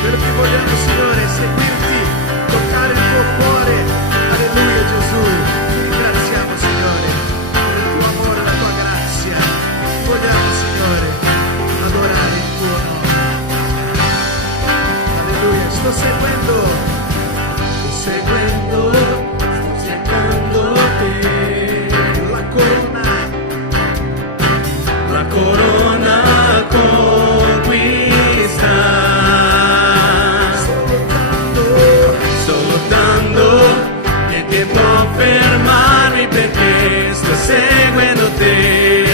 Quello che vogliamo, Signore, è seguirti, toccare il tuo cuore. Alleluia, Gesù. Ti ringraziamo, Signore, per il tuo amore e la tua grazia. Vogliamo, Signore, adorare il tuo nome. Alleluia. Sto seguendo te. La corona conquista. Sto lottando e che può fermarmi perché sto seguendo te.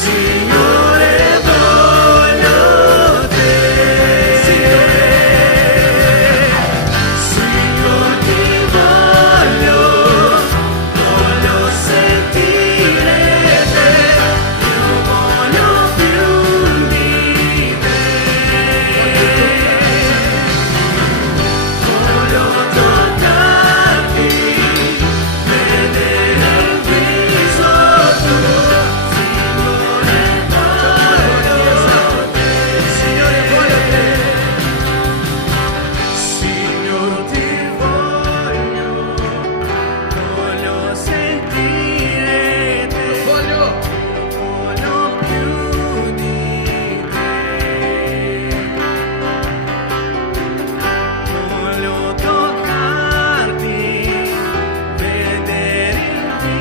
Signore, voglio te. Signore, ti voglio sentire te. Io voglio più di te. Voglio toccarti, vedere il viso tuo. Signore, voglio te. Signore, ti voglio sentire te. Voglio più di te. Voglio toccarti, vedere il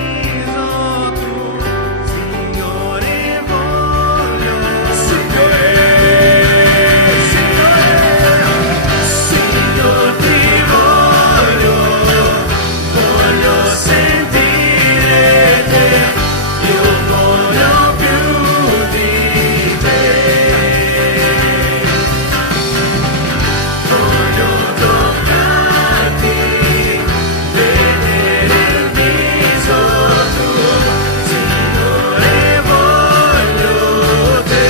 viso tuo. Signore, voglio. Signore, ti voglio sentire te. Io voglio più di te. Voglio toccarti, vedere il viso tuo. Signore, voglio te.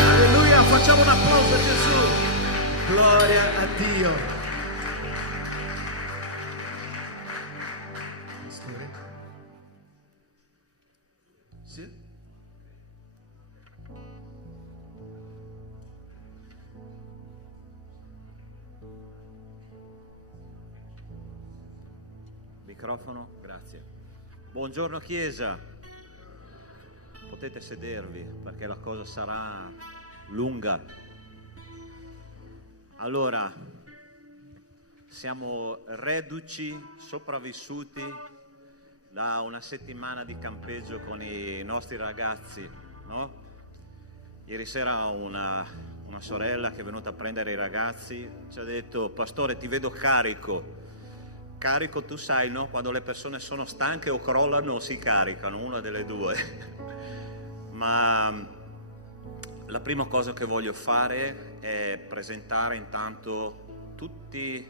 Alleluia, facciamo un applauso a Gesù. Gloria a Dio. Sì. Microfono, grazie. Buongiorno Chiesa, potete sedervi perché la cosa sarà lunga. Allora, siamo reduci, sopravvissuti da una settimana di campeggio con i nostri ragazzi, no? Ieri sera una sorella che è venuta a prendere i ragazzi ci ha detto: Pastore, ti vedo carico. Carico, tu sai, no? Quando le persone sono stanche o crollano o si caricano, una delle due. Ma la prima cosa che voglio fare è presentare intanto tutti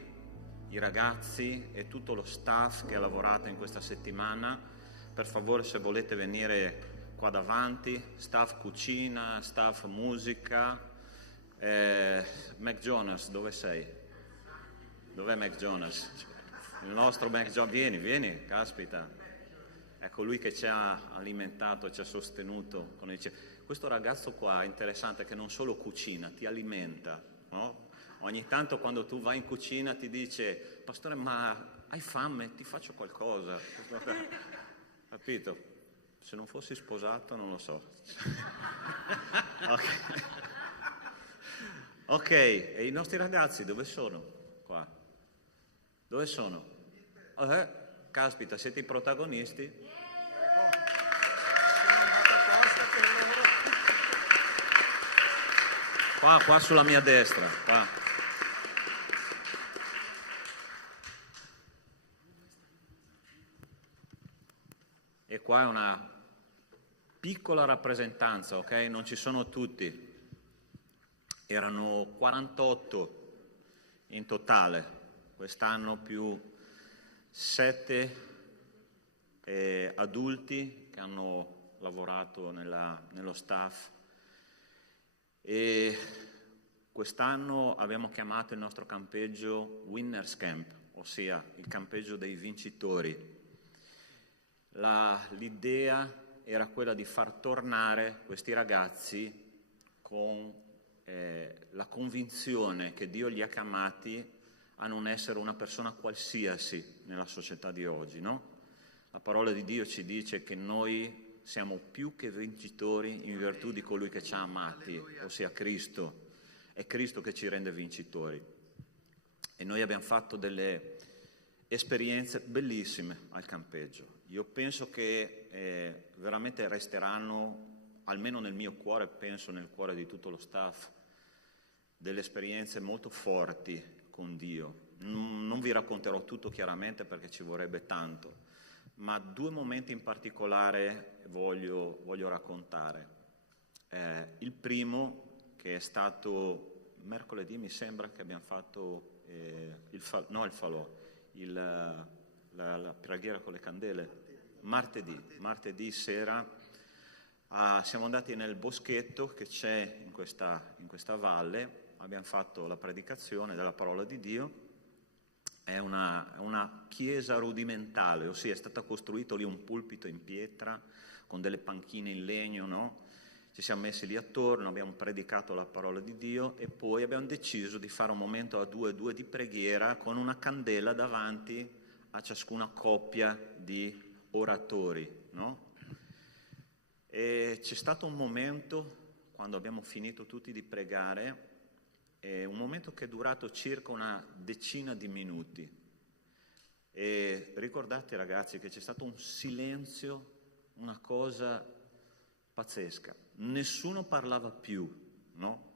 i ragazzi e tutto lo staff che ha lavorato in questa settimana. Per favore, se volete venire qua davanti, staff cucina, staff musica. Mac Jonas, dove sei? Dov'è Mac Jonas? Il nostro Mac Jonas, vieni, caspita. Ecco, lui che ci ha alimentato, ci ha sostenuto con questo ragazzo qua è interessante, che non solo cucina, ti alimenta, no? Ogni tanto quando tu vai in cucina ti dice: Pastore, ma hai fame? Ti faccio qualcosa. Capito? Se non fossi sposato non lo so. Ok, e i nostri ragazzi dove sono? Qua. Dove sono? Caspita, siete i protagonisti? Qua sulla mia destra, qua. E qua è una piccola rappresentanza, ok? Non ci sono tutti. Erano 48 in totale, quest'anno più 7 adulti che hanno lavorato nello staff. E quest'anno abbiamo chiamato il nostro campeggio Winners Camp, ossia il campeggio dei vincitori. L'idea era quella di far tornare questi ragazzi con la convinzione che Dio li ha chiamati a non essere una persona qualsiasi nella società di oggi, no? La parola di Dio ci dice che noi siamo più che vincitori in virtù di colui che ci ha amati, ossia Cristo. È Cristo che ci rende vincitori. E noi abbiamo fatto delle esperienze bellissime al campeggio. Io penso che veramente resteranno, almeno nel mio cuore, penso nel cuore di tutto lo staff, delle esperienze molto forti con Dio. Non vi racconterò tutto chiaramente perché ci vorrebbe tanto, ma 2 momenti in particolare voglio raccontare. Il primo, che è stato mercoledì, mi sembra che abbiamo fatto la preghiera con le candele, martedì sera. Siamo andati nel boschetto che c'è in questa valle, abbiamo fatto la predicazione della parola di Dio. È una chiesa rudimentale, ossia è stato costruito lì un pulpito in pietra con delle panchine in legno, no? Ci siamo messi lì attorno, abbiamo predicato la parola di Dio e poi abbiamo deciso di fare un momento a due di preghiera con una candela davanti a ciascuna coppia di oratori, no? E c'è stato un momento, quando abbiamo finito tutti di pregare, un momento che è durato circa una decina di minuti. E ricordate, ragazzi, che c'è stato un silenzio, una cosa pazzesca. Nessuno parlava più, no?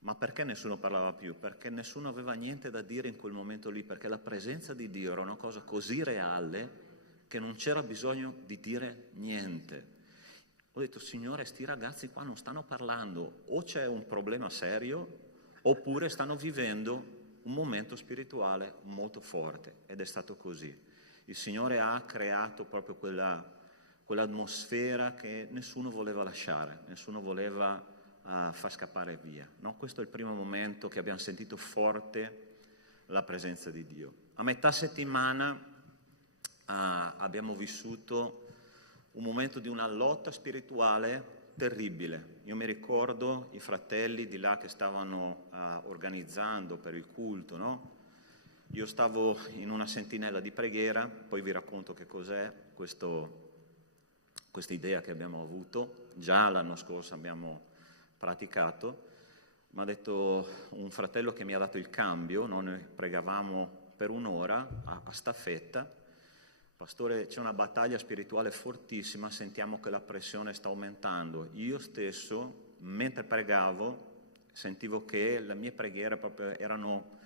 Ma perché nessuno parlava più? Perché nessuno aveva niente da dire in quel momento lì, perché la presenza di Dio era una cosa così reale che non c'era bisogno di dire niente. Ho detto, Signore, sti ragazzi qua non stanno parlando, o c'è un problema serio, oppure stanno vivendo un momento spirituale molto forte, ed è stato così. Il Signore ha creato proprio quell'atmosfera che nessuno voleva lasciare, nessuno voleva far scappare via, no? Questo è il primo momento che abbiamo sentito forte la presenza di Dio. A metà settimana abbiamo vissuto un momento di una lotta spirituale terribile. Io mi ricordo i fratelli di là che stavano organizzando per il culto, no? Io stavo in una sentinella di preghiera, poi vi racconto che cos'è questa idea che abbiamo avuto. Già l'anno scorso abbiamo praticato. Mi ha detto un fratello che mi ha dato il cambio, no? Noi pregavamo per un'ora a staffetta. Pastore, c'è una battaglia spirituale fortissima, sentiamo che la pressione sta aumentando. Io stesso, mentre pregavo, sentivo che le mie preghiere proprio erano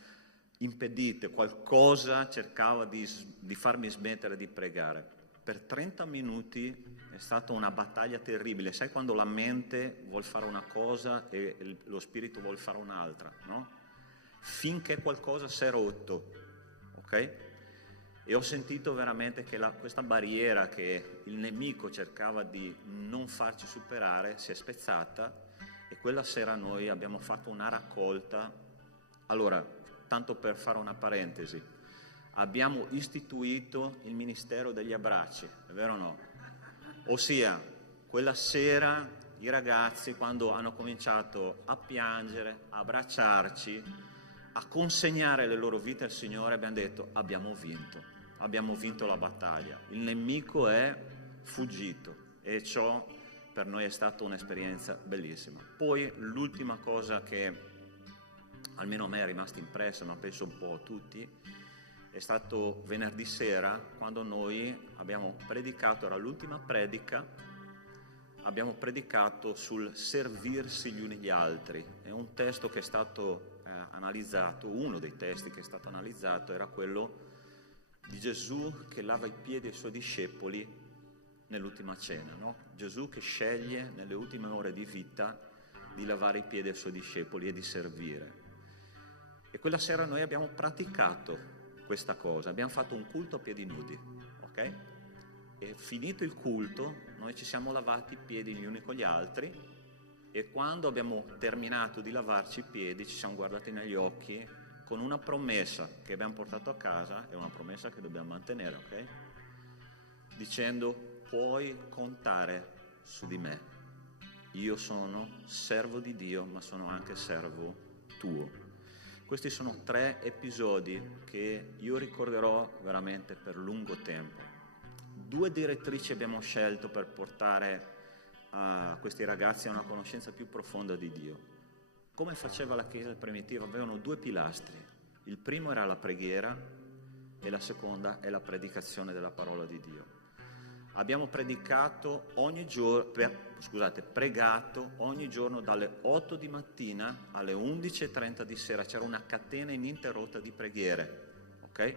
impedite, qualcosa cercava di farmi smettere di pregare. Per 30 minuti è stata una battaglia terribile. Sai quando la mente vuol fare una cosa e lo spirito vuol fare un'altra, no? Finché qualcosa si è rotto, ok? E ho sentito veramente che questa barriera che il nemico cercava di non farci superare si è spezzata, e quella sera noi abbiamo fatto una raccolta. Allora, tanto per fare una parentesi, abbiamo istituito il ministero degli abbracci, è vero o no? Ossia, quella sera i ragazzi, quando hanno cominciato a piangere, a abbracciarci, a consegnare le loro vite al Signore, abbiamo detto, abbiamo vinto la battaglia, il nemico è fuggito, e ciò per noi è stata un'esperienza bellissima. Poi l'ultima cosa che almeno a me è rimasta impressa, ma penso un po' a tutti, è stato venerdì sera, quando noi abbiamo predicato, era l'ultima predica, abbiamo predicato sul servirsi gli uni gli altri. È un testo che è stato analizzato, uno dei testi che è stato analizzato era quello di Gesù che lava i piedi ai suoi discepoli nell'ultima cena, no? Gesù che sceglie nelle ultime ore di vita di lavare i piedi ai suoi discepoli e di servire. E quella sera noi abbiamo praticato questa cosa, abbiamo fatto un culto a piedi nudi, ok? E finito il culto noi ci siamo lavati i piedi gli uni con gli altri, e quando abbiamo terminato di lavarci i piedi ci siamo guardati negli occhi con una promessa che abbiamo portato a casa, è una promessa che dobbiamo mantenere, ok? Dicendo, puoi contare su di me. io sono servo di Dio, ma sono anche servo tuo. Questi sono 3 episodi che io ricorderò veramente per lungo tempo. 2 direttrici abbiamo scelto per portare a questi ragazzi a una conoscenza più profonda di Dio. Come faceva la Chiesa primitiva, avevano 2 pilastri. Il primo era la preghiera e la seconda è la predicazione della parola di Dio. Abbiamo pregato ogni giorno dalle 8 di mattina alle 11:30 di sera. C'era una catena ininterrotta di preghiere, ok?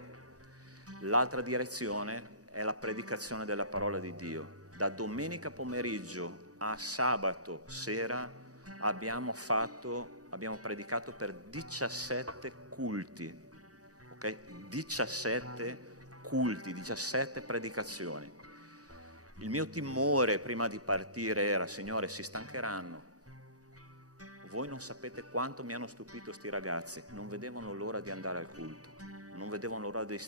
L'altra direzione è la predicazione della parola di Dio. Da domenica pomeriggio a sabato sera abbiamo predicato per 17 culti, ok? 17 culti, 17 predicazioni. Il mio timore prima di partire era: Signore, si stancheranno. Voi non sapete quanto mi hanno stupito sti ragazzi, non vedevano l'ora di andare al culto, non vedevano l'ora di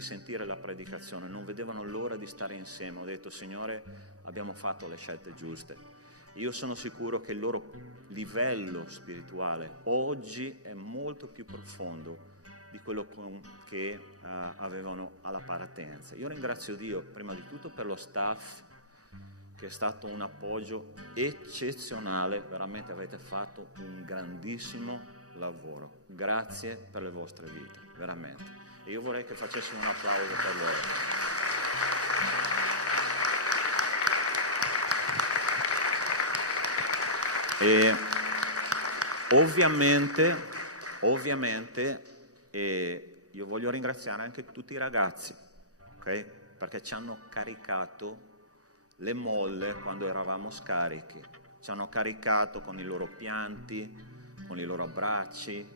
sentire la predicazione, non vedevano l'ora di stare insieme. Ho detto: Signore, abbiamo fatto le scelte giuste. Io sono sicuro che il loro livello spirituale oggi è molto più profondo di quello che avevano alla partenza. Io ringrazio Dio prima di tutto per lo staff, che è stato un appoggio eccezionale, veramente avete fatto un grandissimo lavoro. Grazie per le vostre vite, veramente. E io vorrei che facessimo un applauso per loro. E ovviamente io voglio ringraziare anche tutti i ragazzi, ok? Perché ci hanno caricato le molle quando eravamo scarichi, ci hanno caricato con i loro pianti, con i loro abbracci,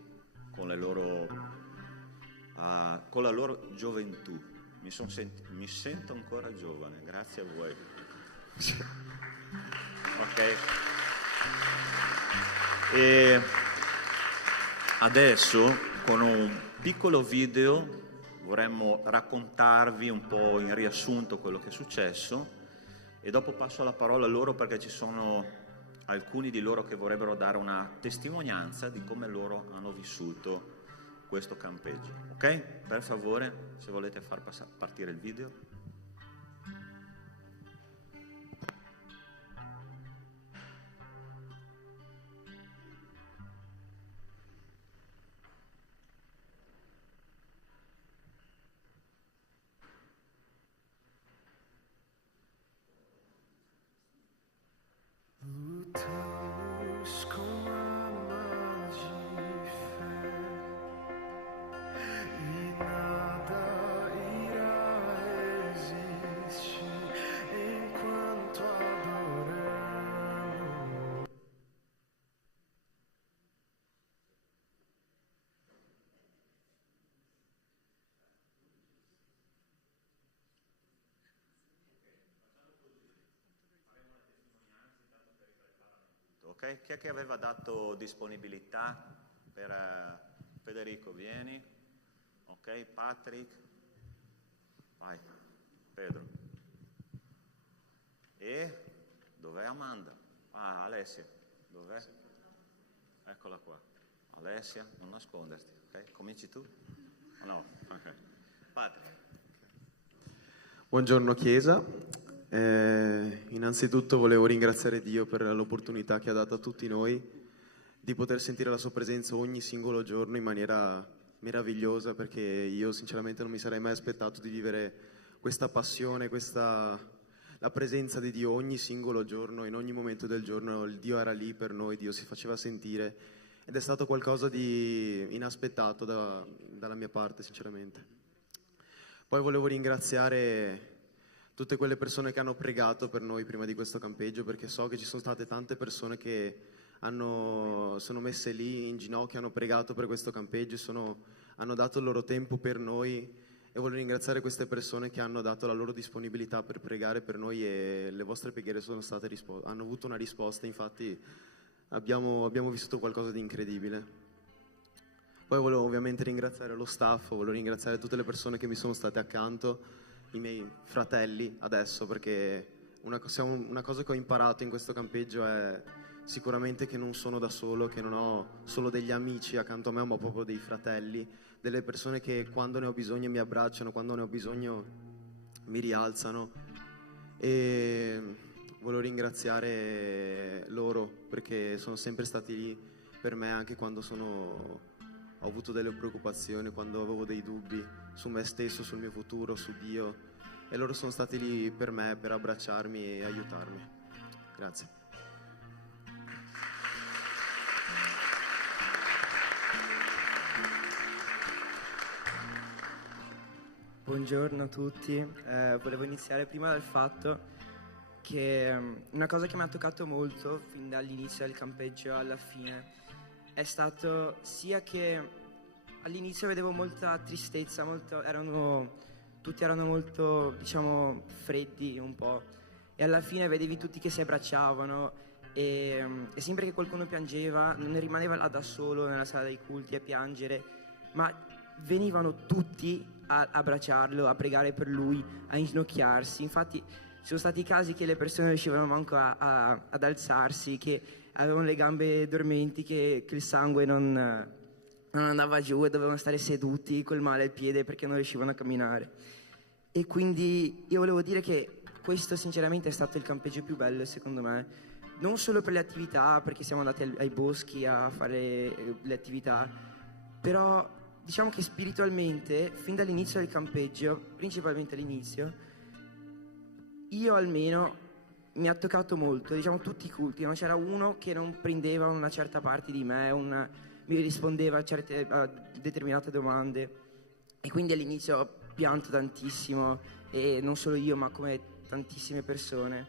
con la loro gioventù. Mi sento ancora giovane, grazie a voi. Ok? E adesso, con un piccolo video, vorremmo raccontarvi un po' in riassunto quello che è successo e dopo passo la parola a loro, perché ci sono alcuni di loro che vorrebbero dare una testimonianza di come loro hanno vissuto questo campeggio. Ok? Per favore, se volete far partire il video. Ok, chi è che aveva dato disponibilità per Federico? Vieni. Ok, Patrick. Vai, Pedro. E dov'è Amanda? Ah, Alessia. Dov'è? Eccola qua. Alessia, non nasconderti, ok? Cominci tu? No, ok. Patrick. Buongiorno Chiesa. Innanzitutto volevo ringraziare Dio per l'opportunità che ha dato a tutti noi di poter sentire la sua presenza ogni singolo giorno in maniera meravigliosa, perché io sinceramente non mi sarei mai aspettato di vivere questa passione, la presenza di Dio ogni singolo giorno, in ogni momento del giorno. Il Dio era lì per noi, Dio si faceva sentire ed è stato qualcosa di inaspettato dalla mia parte, sinceramente. Poi volevo ringraziare tutte quelle persone che hanno pregato per noi prima di questo campeggio, perché so che ci sono state tante persone che sono messe lì in ginocchio, hanno pregato per questo campeggio, hanno dato il loro tempo per noi, e voglio ringraziare queste persone che hanno dato la loro disponibilità per pregare per noi, e le vostre preghiere hanno avuto una risposta. Infatti abbiamo vissuto qualcosa di incredibile. Poi volevo ovviamente ringraziare lo staff, volevo ringraziare tutte le persone che mi sono state accanto, i miei fratelli adesso, perché una cosa che ho imparato in questo campeggio è sicuramente che non sono da solo, che non ho solo degli amici accanto a me, ma proprio dei fratelli, delle persone che quando ne ho bisogno mi abbracciano, quando ne ho bisogno mi rialzano. E volevo ringraziare loro perché sono sempre stati lì per me anche quando ho avuto delle preoccupazioni, quando avevo dei dubbi su me stesso, sul mio futuro, su Dio. E loro sono stati lì per me, per abbracciarmi e aiutarmi. Grazie. Buongiorno a tutti. Volevo iniziare prima dal fatto che una cosa che mi ha toccato molto fin dall'inizio del campeggio alla fine è stato sia che all'inizio vedevo molta tristezza, tutti erano molto, diciamo, freddi un po', e alla fine vedevi tutti che si abbracciavano e sempre che qualcuno piangeva non rimaneva là da solo nella sala dei culti a piangere, ma venivano tutti a abbracciarlo, a pregare per lui, a inginocchiarsi. Infatti ci sono stati casi che le persone non riuscivano manco ad alzarsi, che avevano le gambe dormenti, che il sangue non andava giù e dovevano stare seduti col male al piede perché non riuscivano a camminare. E quindi io volevo dire che questo sinceramente è stato il campeggio più bello secondo me, non solo per le attività, perché siamo andati ai boschi a fare le attività, però diciamo che spiritualmente fin dall'inizio del campeggio, principalmente all'inizio, io almeno mi ha toccato molto, diciamo tutti i culti, non c'era uno che non prendeva una certa parte di me, mi rispondeva a determinate domande, e quindi all'inizio ho pianto tantissimo, e non solo io ma come tantissime persone,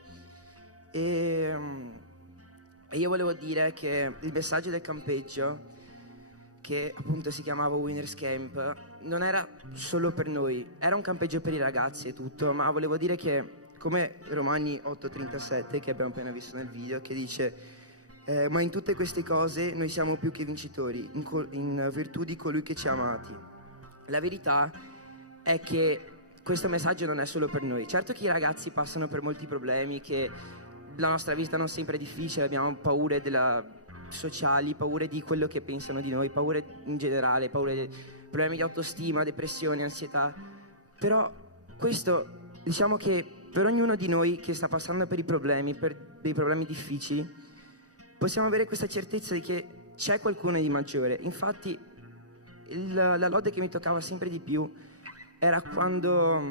e io volevo dire che il messaggio del campeggio, che appunto si chiamava Winners Camp, non era solo per noi, era un campeggio per i ragazzi e tutto, ma volevo dire che come Romani 8:37 che abbiamo appena visto nel video, che dice ma in tutte queste cose noi siamo più che vincitori in virtù di colui che ci ha amati. La verità è che questo messaggio non è solo per noi. Certo che i ragazzi passano per molti problemi, che la nostra vita non sempre è difficile, abbiamo paure sociali, paure di quello che pensano di noi, paure in generale, problemi di autostima, depressione, ansietà. Però questo, diciamo che per ognuno di noi che sta passando per dei problemi difficili, possiamo avere questa certezza di che c'è qualcuno di maggiore. Infatti la lode che mi toccava sempre di più era quando,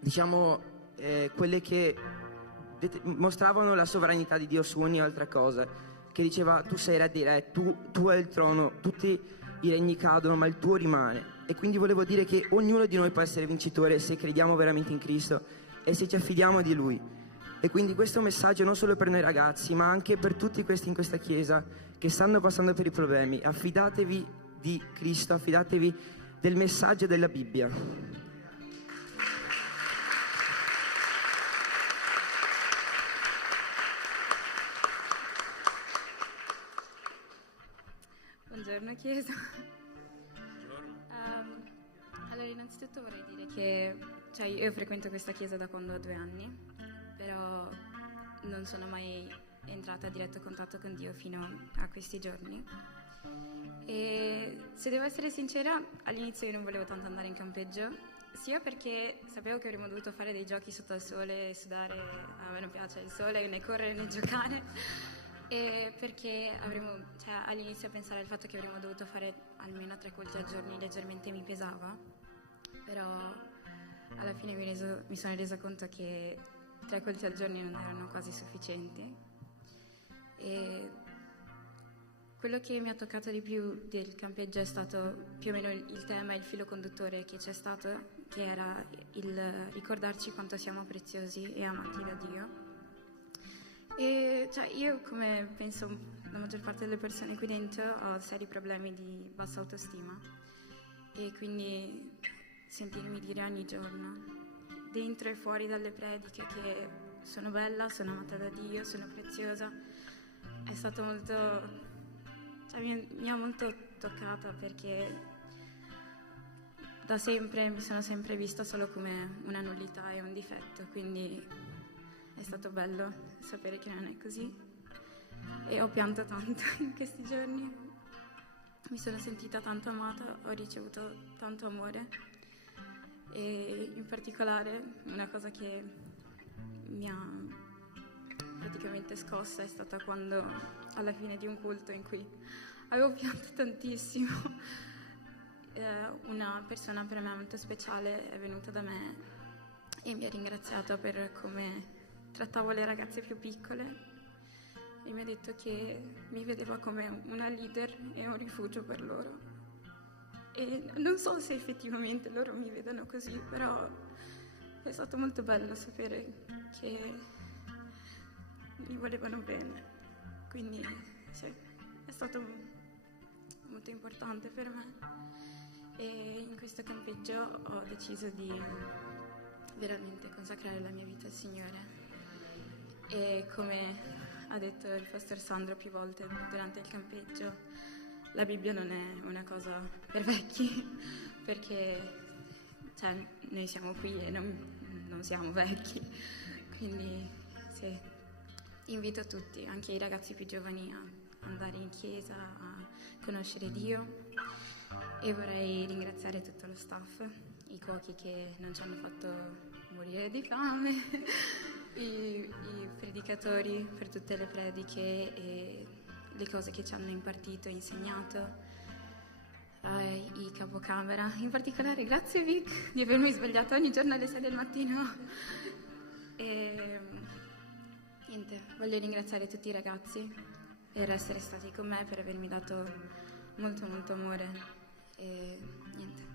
diciamo, quelle che mostravano la sovranità di Dio su ogni altra cosa, che diceva tu sei re dei re, tu hai il trono, tutti i regni cadono ma il tuo rimane. E quindi volevo dire che ognuno di noi può essere vincitore se crediamo veramente in Cristo e se ci affidiamo di Lui. E quindi questo messaggio non solo per noi ragazzi, ma anche per tutti questi in questa chiesa che stanno passando per i problemi. Affidatevi di Cristo, affidatevi del messaggio della Bibbia. Buongiorno Chiesa. Allora innanzitutto vorrei dire che io frequento questa chiesa da quando ho 2 anni, però non sono mai entrata a diretto contatto con Dio fino a questi giorni. E se devo essere sincera, all'inizio io non volevo tanto andare in campeggio, sia perché sapevo che avremmo dovuto fare dei giochi sotto al sole e sudare, a me non piace il sole, né correre né giocare, e perché all'inizio a pensare al fatto che avremmo dovuto fare almeno 3 colti al giorno leggermente mi pesava, però alla fine mi sono resa conto che 3 colti al giorno non erano quasi sufficienti. E quello che mi ha toccato di più del campeggio è stato più o meno il tema e il filo conduttore che c'è stato, che era il ricordarci quanto siamo preziosi e amati da Dio. E io, come penso la maggior parte delle persone qui dentro, ho seri problemi di bassa autostima, e quindi sentirmi dire ogni giorno, dentro e fuori dalle prediche, che sono bella, sono amata da Dio, sono preziosa, è stato molto... mi ha molto toccata, perché da sempre mi sono sempre vista solo come una nullità e un difetto, quindi è stato bello sapere che non è così e ho pianto tanto in questi giorni. Mi sono sentita tanto amata, ho ricevuto tanto amore e in particolare una cosa che mi ha praticamente scossa è stata quando alla fine di un culto in cui avevo pianto tantissimo, una persona per me molto speciale è venuta da me e mi ha ringraziato per come trattavo le ragazze più piccole e mi ha detto che mi vedeva come una leader e un rifugio per loro. E non so se effettivamente loro mi vedono così, però è stato molto bello sapere che mi volevano bene. Quindi sì, è stato molto importante per me. E in questo campeggio ho deciso di veramente consacrare la mia vita al Signore. E come ha detto il pastor Sandro più volte durante il campeggio, la Bibbia non è una cosa per vecchi, perché noi siamo qui e non siamo vecchi. Quindi sì, invito tutti, anche i ragazzi più giovani, a andare in chiesa, a conoscere Dio. E vorrei ringraziare tutto lo staff, i cuochi che non ci hanno fatto morire di fame, i predicatori per tutte le prediche e le cose che ci hanno impartito e insegnato, i capocamera, in particolare grazie Vic di avermi svegliato ogni giorno alle 6 del mattino. E niente, voglio ringraziare tutti i ragazzi per essere stati con me, per avermi dato molto molto amore. E niente.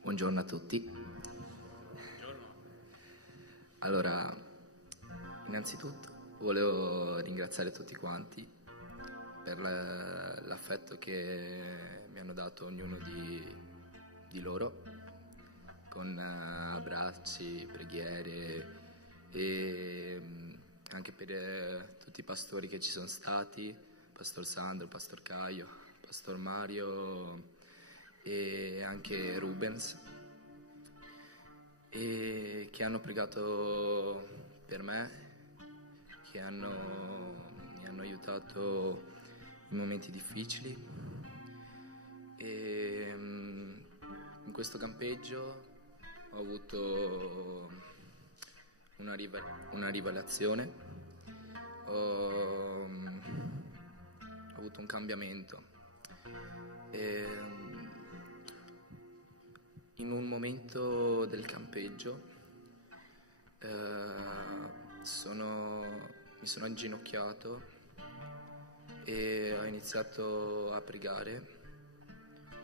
Buongiorno a tutti. Buongiorno. Allora, innanzitutto volevo ringraziare tutti quanti per l'affetto che mi hanno dato ognuno di loro, con abbracci, preghiere e anche per tutti i pastori che ci sono stati, Pastor Sandro, Pastor Caio, Pastor Mario e anche Rubens, e che hanno pregato per me, che mi hanno aiutato in momenti difficili. E in questo campeggio ho avuto una rivelazione, ho avuto un cambiamento. E in un momento del campeggio mi sono inginocchiato e ho iniziato a pregare,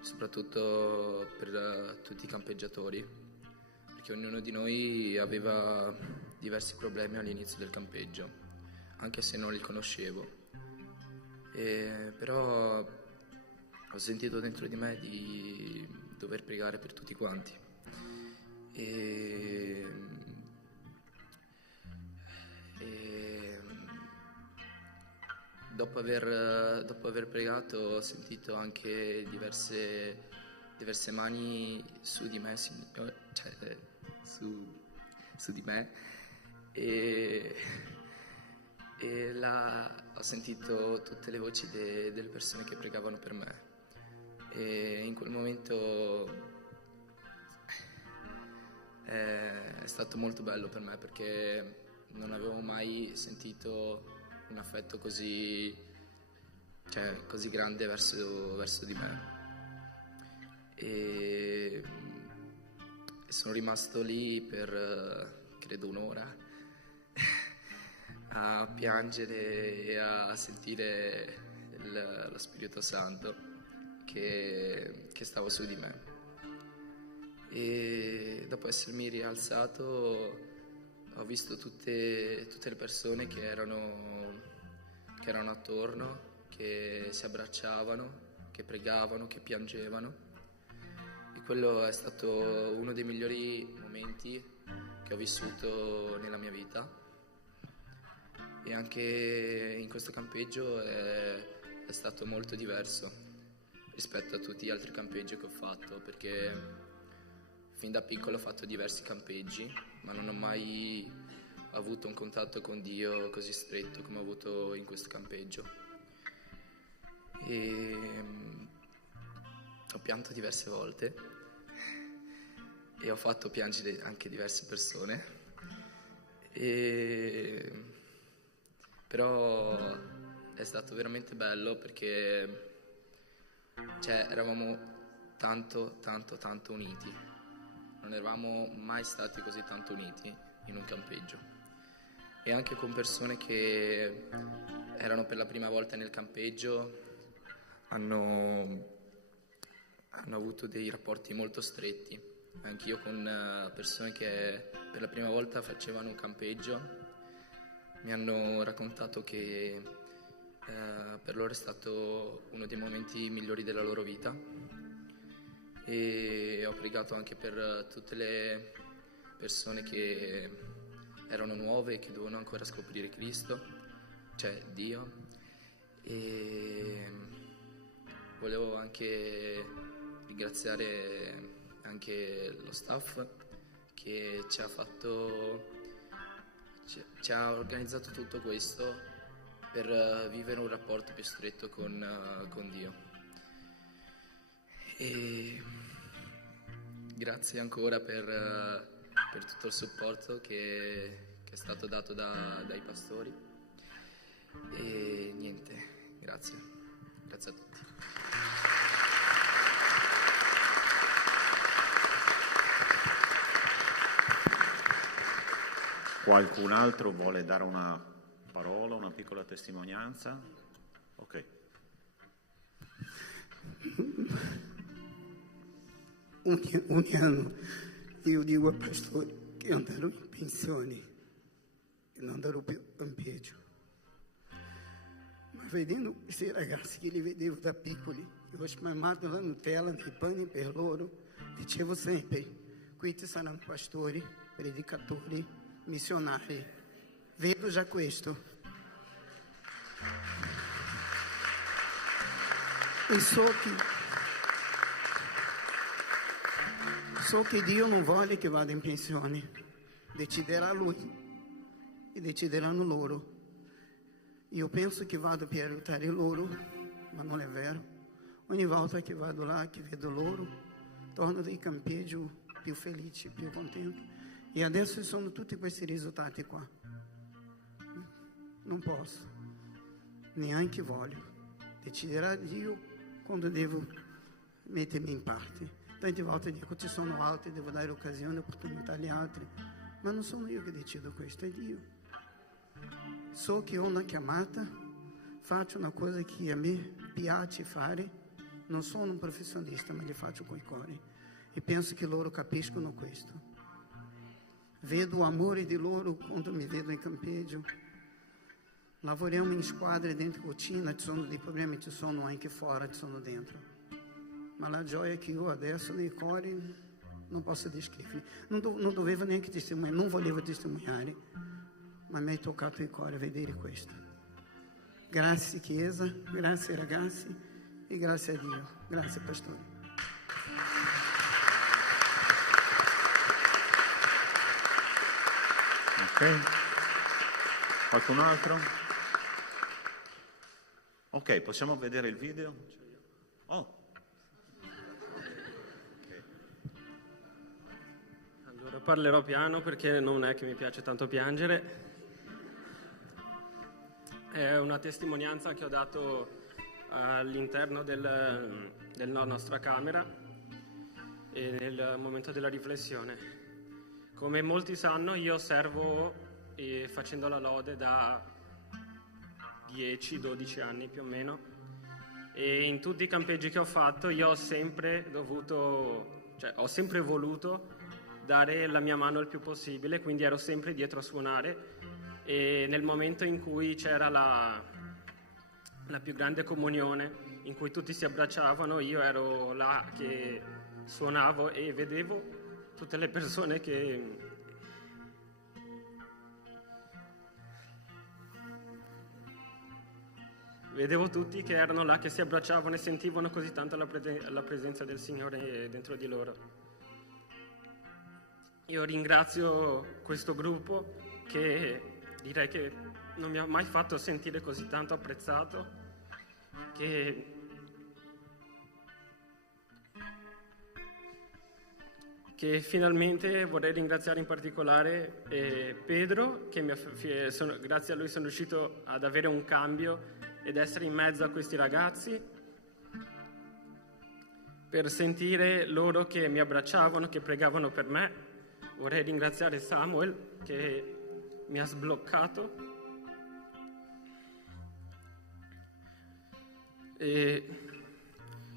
soprattutto per tutti i campeggiatori, perché ognuno di noi aveva diversi problemi all'inizio del campeggio, anche se non li conoscevo. Però ho sentito dentro di me di dover pregare per tutti quanti. E dopo aver pregato ho sentito anche diverse mani su di me, su di me, e là ho sentito tutte le voci delle persone che pregavano per me. E in quel momento è stato molto bello per me, perché non avevo mai sentito un affetto così grande verso di me. E sono rimasto lì per credo un'ora a piangere e a sentire lo Spirito Santo che stava su di me. E dopo essermi rialzato ho visto tutte le persone che erano attorno, che si abbracciavano, che pregavano, che piangevano, e quello è stato uno dei migliori momenti che ho vissuto nella mia vita. e anche in questo campeggio è stato molto diverso rispetto a tutti gli altri campeggi che ho fatto, perché fin da piccolo ho fatto diversi campeggi, ma non ho mai avuto un contatto con Dio così stretto come ho avuto in questo campeggio. E ho pianto diverse volte e ho fatto piangere anche diverse persone, però è stato veramente bello perché eravamo tanto uniti, non eravamo mai stati così tanto uniti in un campeggio, e anche con persone che erano per la prima volta nel campeggio hanno avuto dei rapporti molto stretti. Anch'io con persone che per la prima volta facevano un campeggio mi hanno raccontato che per loro è stato uno dei momenti migliori della loro vita, e ho pregato anche per tutte le persone che erano nuove e che dovevano ancora scoprire Cristo, cioè Dio, e volevo anche ringraziare anche lo staff che ci ha organizzato tutto questo per vivere un rapporto più stretto con Dio. E grazie ancora per tutto il supporto che è stato dato dai pastori, e niente, grazie a tutti. Qualcun altro vuole dare una parola, una piccola testimonianza? Ok. Ogni anno io dico ai pastori che andrò in pensione e non andrò più a campeggio. Ma vedendo questi ragazzi che li vedevo da piccoli, io ho spalmato la Nutella nei panni per loro, dicevo sempre, questi saranno pastori, predicatori, missionari. Vedo già questo. E so che Dio non vuole che vada in pensione, deciderà Lui e decideranno loro. Io penso che vado per aiutare loro, ma non è vero. Ogni volta che vado là, che vedo loro, torno dal campeggio più felice, più contento. E adesso sono tutti questi risultati qua. Non posso, neanche voglio. Deciderà Dio quando devo mettermi in parte. Tante volte dico, ci sono altri, devo dare occasione, opportunità agli altri. Ma non sono io che decido questo, è Dio. So che ho una chiamata, faccio una cosa che a me piace fare. Non sono un professionista, ma li faccio coi cuore. E penso che loro capiscono questo. Vedo o amore di loro quando mi vedo in campeggio. Lavoriamo in squadre dentro cucina, ci sono dei problemi, ci sono anche fuori, ci sono dentro. Ma la gioia che io adesso nei cuori non posso descrevere. Non dovevo neanche testimoniare, non volevo testimoniare, ma mi è toccato il cuore vedere questo. Grazie Chiesa, grazie ragazzi e grazie a Dio. Grazie Pastore. Ok. Qualcun altro? Ok, possiamo vedere il video? Oh. Allora parlerò piano perché non è che mi piace tanto piangere. È una testimonianza che ho dato all'interno della nostra camera e nel momento della riflessione. Come molti sanno, io servo facendo la lode da 10-12 anni più o meno, e in tutti i campeggi che ho fatto io ho sempre voluto dare la mia mano il più possibile, quindi ero sempre dietro a suonare, e nel momento in cui c'era la più grande comunione, in cui tutti si abbracciavano, io ero là che suonavo e vedevo tutte le persone che vedevo tutti che erano là, che si abbracciavano e sentivano così tanto la presenza del Signore dentro di loro. Io ringrazio questo gruppo che direi che non mi ha mai fatto sentire così tanto apprezzato, che finalmente vorrei ringraziare in particolare Pedro, che grazie a lui sono riuscito ad avere un cambio ed essere in mezzo a questi ragazzi, per sentire loro che mi abbracciavano, che pregavano per me. Vorrei ringraziare Samuel che mi ha sbloccato. E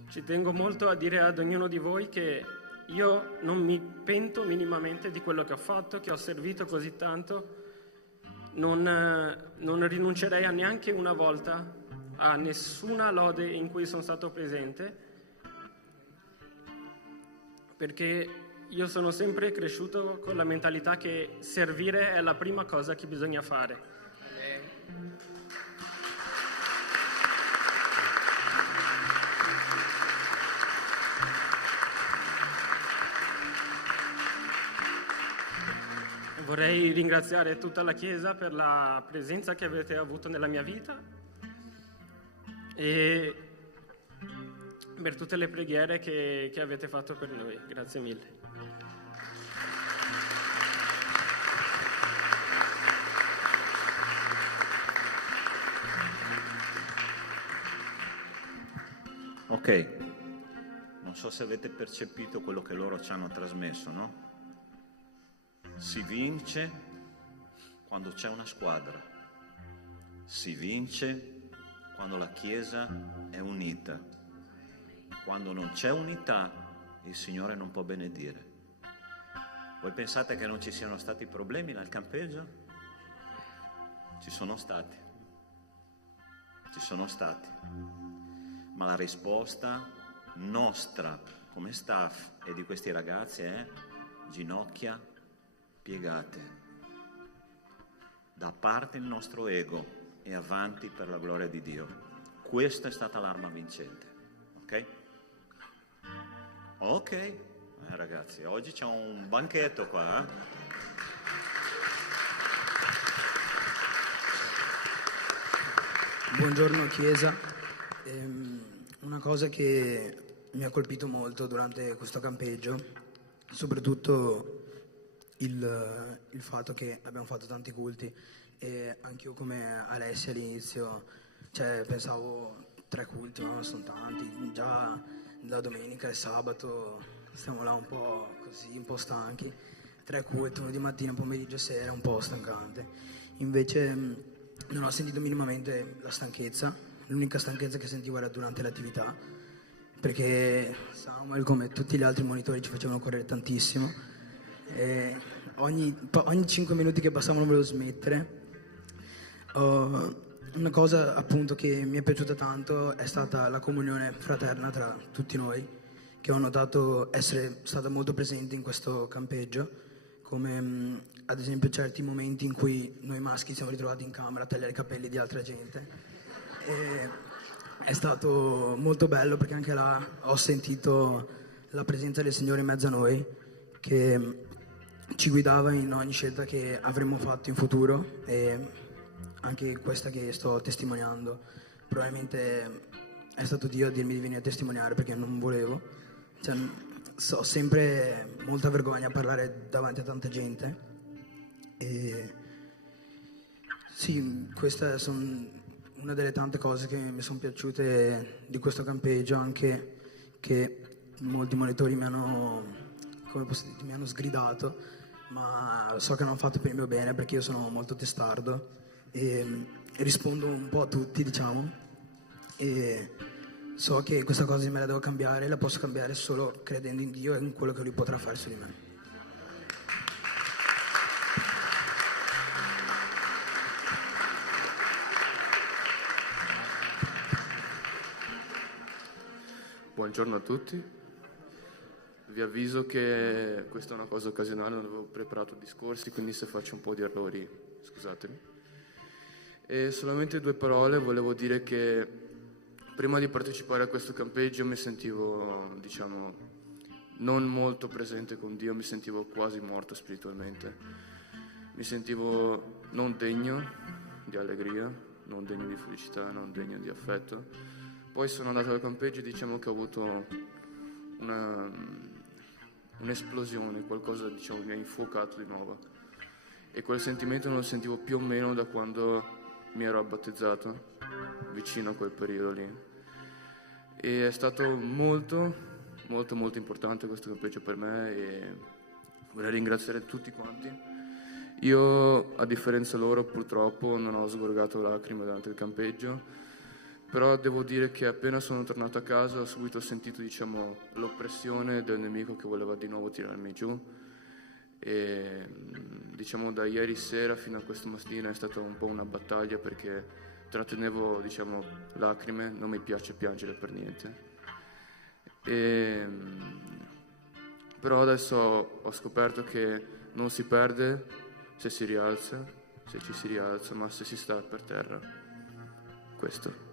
ci tengo molto a dire ad ognuno di voi che io non mi pento minimamente di quello che ho fatto, che ho servito così tanto. Non rinuncerei a neanche una volta a nessuna lode in cui sono stato presente, perché io sono sempre cresciuto con la mentalità che servire è la prima cosa che bisogna fare. Vorrei ringraziare tutta la Chiesa per la presenza che avete avuto nella mia vita e per tutte le preghiere che avete fatto per noi. Grazie mille. Ok, non so se avete percepito quello che loro ci hanno trasmesso, no? Si vince quando c'è una squadra, si vince quando la Chiesa è unita. Quando non c'è unità, il Signore non può benedire. Voi pensate che non ci siano stati problemi nel campeggio? Ci sono stati. Ma la risposta nostra come staff e di questi ragazzi è ginocchia piegate, da parte il nostro ego e avanti per la gloria di Dio. Questa è stata l'arma vincente, ok? Ok, ragazzi, oggi c'è un banchetto qua, Buongiorno Chiesa. Una cosa che mi ha colpito molto durante questo campeggio, soprattutto il fatto che abbiamo fatto tanti culti, e anch'io come Alessia all'inizio, pensavo 3 culti, ma sono tanti, già la domenica e il sabato stiamo là un po' così, un po' stanchi, 3 culti, uno di mattina, pomeriggio e sera, un po' stancante. Invece non ho sentito minimamente la stanchezza, l'unica stanchezza che sentivo era durante l'attività, perché Samuel, come tutti gli altri monitori, ci facevano correre tantissimo. E ogni 5 minuti che passavano volevo smettere. Una cosa appunto che mi è piaciuta tanto è stata la comunione fraterna tra tutti noi, che ho notato essere stata molto presente in questo campeggio, come ad esempio certi momenti in cui noi maschi siamo ritrovati in camera a tagliare i capelli di altra gente. E è stato molto bello perché anche là ho sentito la presenza del Signore in mezzo a noi, che ci guidava in ogni scelta che avremmo fatto in futuro, e anche questa che sto testimoniando probabilmente è stato Dio a dirmi di venire a testimoniare, perché non volevo, ho sempre molta vergogna a parlare davanti a tanta gente. E sì, questa sono una delle tante cose che mi sono piaciute di questo campeggio, anche che molti monitori mi hanno sgridato, ma so che hanno fatto per il mio bene, perché io sono molto testardo e rispondo un po' a tutti, diciamo, e so che questa cosa me la devo cambiare, la posso cambiare solo credendo in Dio e in quello che Lui potrà fare su di me. Buongiorno a tutti. Vi avviso che questa è una cosa occasionale, non avevo preparato discorsi, quindi se faccio un po' di errori scusatemi. E solamente 2 parole, volevo dire che prima di partecipare a questo campeggio mi sentivo, diciamo, non molto presente con Dio, mi sentivo quasi morto spiritualmente. Mi sentivo non degno di allegria, non degno di felicità, non degno di affetto. Poi sono andato al campeggio e diciamo che ho avuto un'esplosione, qualcosa, diciamo, mi ha infuocato di nuovo. E quel sentimento non lo sentivo più o meno da quando mi ero battezzato, vicino a quel periodo lì. E è stato molto, molto, molto importante questo campeggio per me e vorrei ringraziare tutti quanti. Io, a differenza loro, purtroppo non ho sgorgato lacrime durante il campeggio, però devo dire che appena sono tornato a casa ho subito sentito, diciamo, l'oppressione del nemico che voleva di nuovo tirarmi giù. E diciamo da ieri sera fino a questa mattina è stata un po' una battaglia perché trattenevo, diciamo, lacrime, non mi piace piangere per niente. Però adesso ho scoperto che non si perde se si rialza, se ci si rialza, ma se si sta per terra. Questo.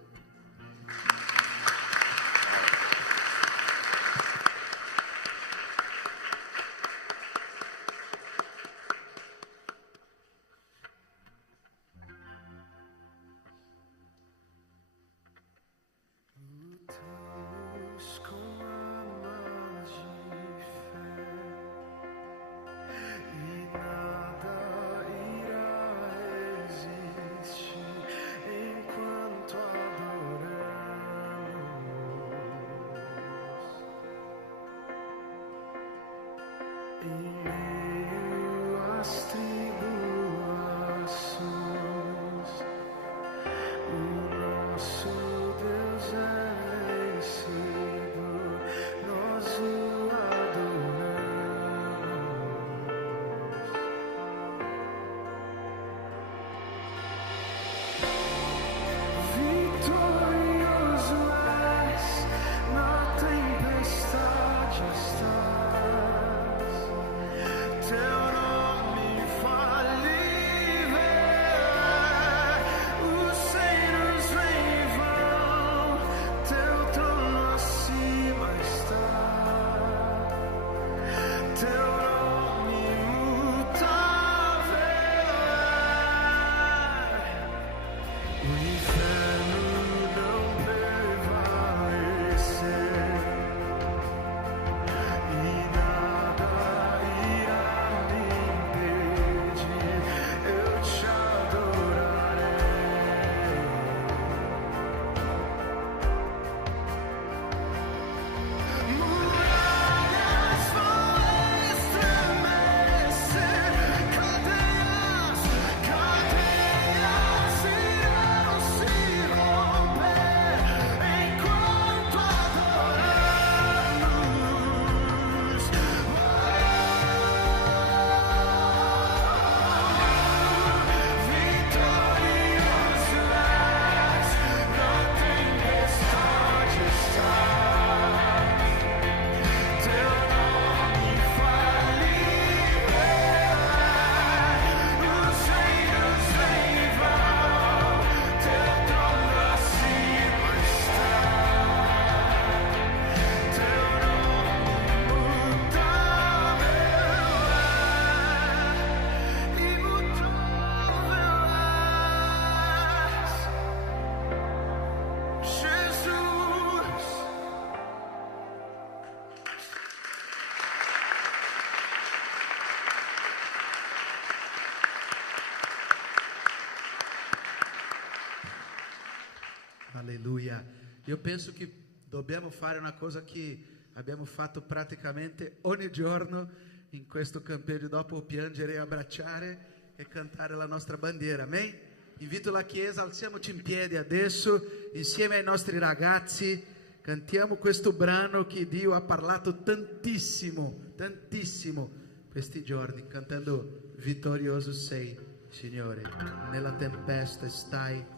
Alleluia. Io penso che dobbiamo fare una cosa che abbiamo fatto praticamente ogni giorno in questo campeggio, dopo piangere, abbracciare e cantare la nostra bandiera. Amen? Invito la Chiesa, alziamoci in piedi adesso insieme ai nostri ragazzi, cantiamo questo brano che Dio ha parlato tantissimo, tantissimo questi giorni, cantando Vittorioso sei, Signore, nella tempesta stai.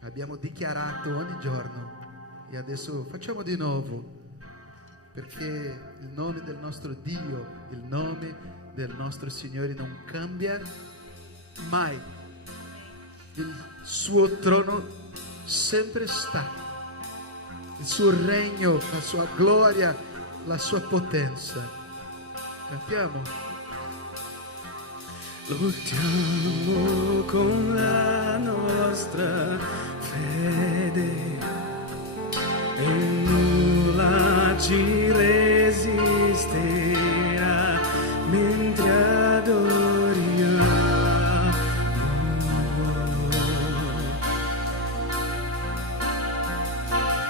Abbiamo dichiarato ogni giorno e adesso facciamo di nuovo, perché il nome del nostro Dio, il nome del nostro Signore non cambia mai. il suo trono sempre sta, il suo regno, la sua gloria, la sua potenza. Cantiamo. Lottiamo con la nostra fede e nulla ci resisterà mentre adoriamo.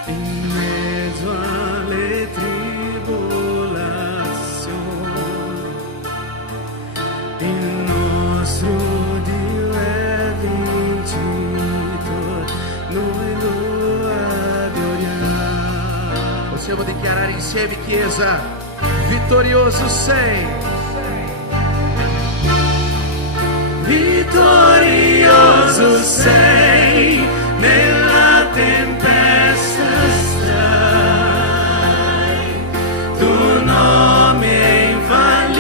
In mezzo alle tribolazioni, il nostro Dio è vincito, noi lo adoriamo. Possiamo dichiarare insieme, Chiesa, vittorioso sei. Vittorioso sei, nella tempesta stai, tuo nome è infallibile,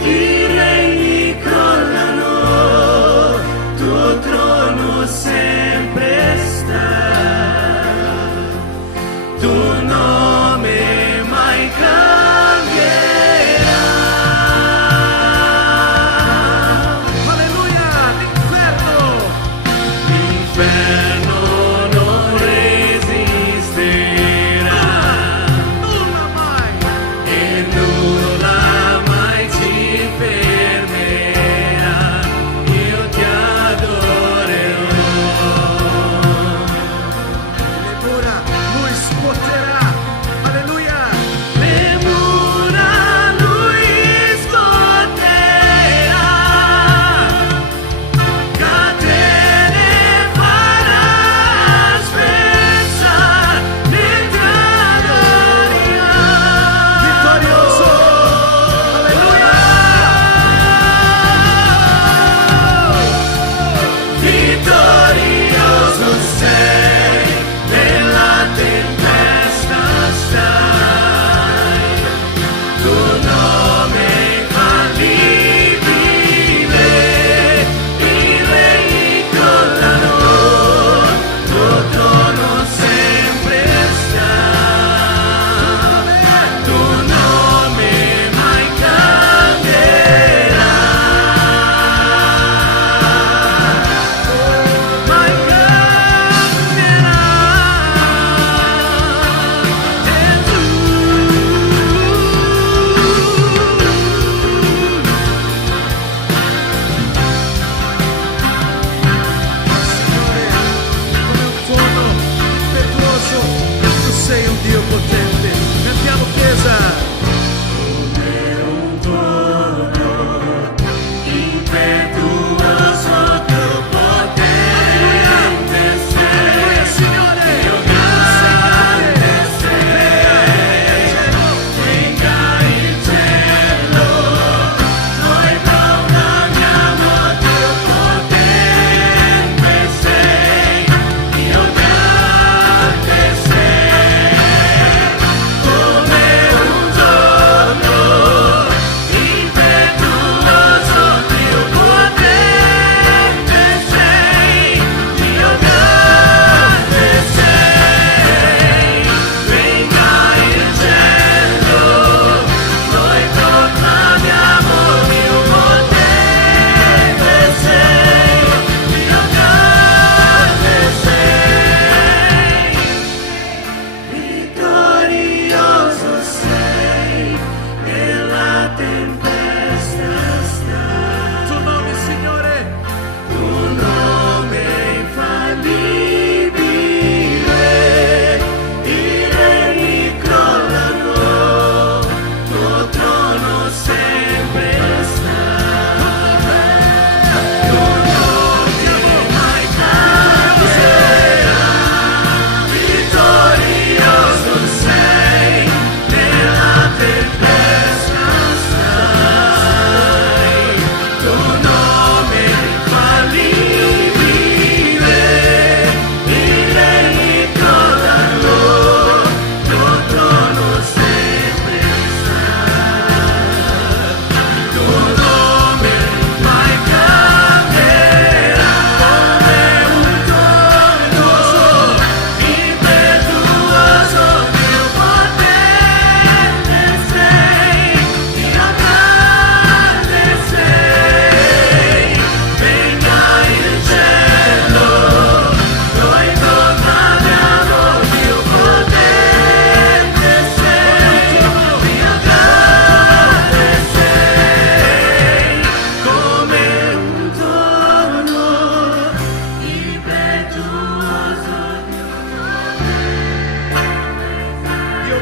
i regni crollano, tuo trono sempre sta, tuo nome mai cambierà. Alleluia, l'inferno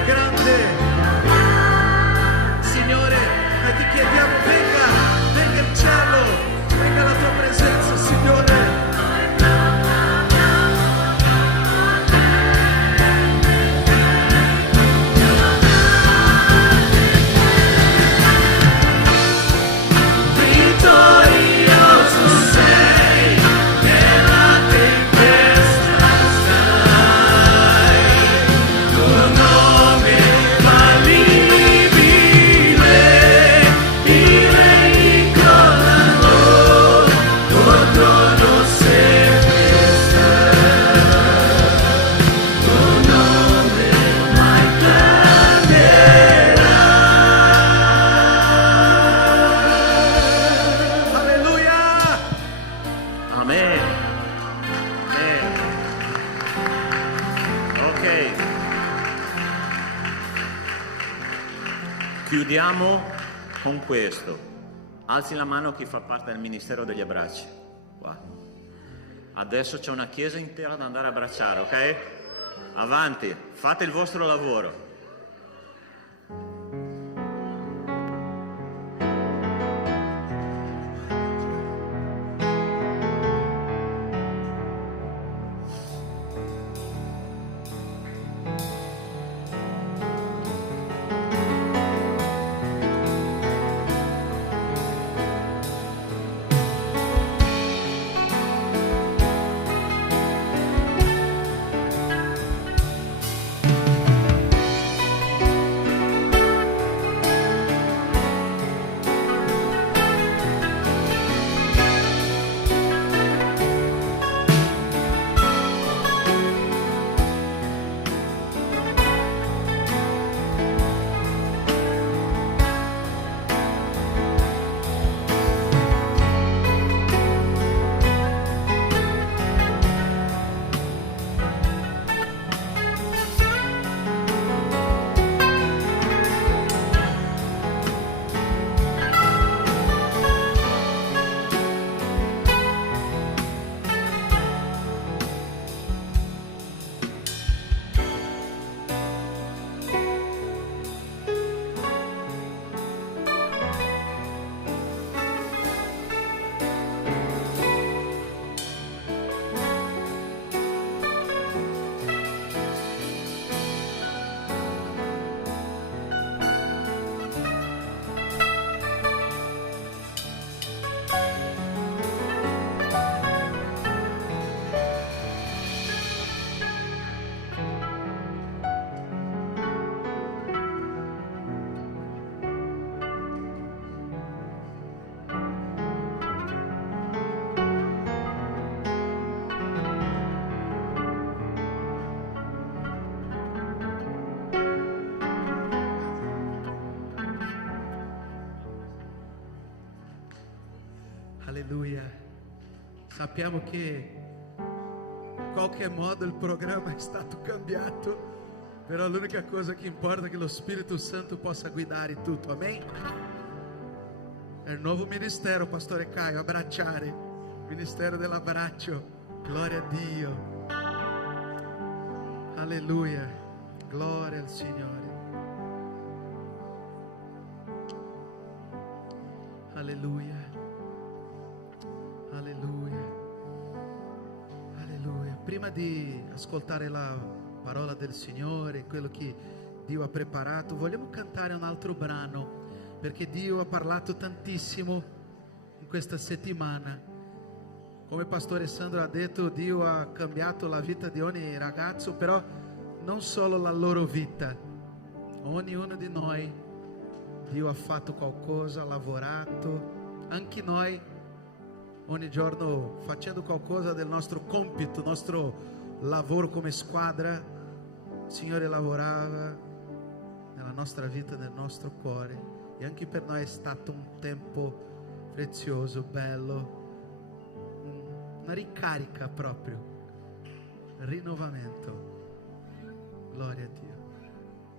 è grande. Signore, noi ti chiediamo, venga il cielo, venga la tua presenza, Signore. Chiudiamo con questo. Alzi la mano chi fa parte del ministero degli abbracci. Qua. Adesso c'è una chiesa intera da andare a abbracciare, ok? Avanti, fate il vostro lavoro. Alleluia. Sappiamo che in qualche modo il programma è stato cambiato, però l'unica cosa che importa è che lo Spirito Santo possa guidare tutto. Amen? È il nuovo ministero, Pastore Caio, abbracciare, ministero dell'abbraccio. Gloria a Dio. Alleluia. Gloria al Signore. Alleluia. Alleluia. Alleluia. Prima di ascoltare la parola del Signore, quello che Dio ha preparato, vogliamo cantare un altro brano, perché Dio ha parlato tantissimo in questa settimana. Come Pastore Sandro ha detto, Dio ha cambiato la vita di ogni ragazzo, però non solo la loro vita, ognuno di noi Dio ha fatto qualcosa, ha lavorato, anche noi ogni giorno facendo qualcosa del nostro compito, nostro lavoro come squadra. Il Signore lavorava nella nostra vita, nel nostro cuore, e anche per noi è stato un tempo prezioso, bello, una ricarica proprio, rinnovamento. Gloria a Dio.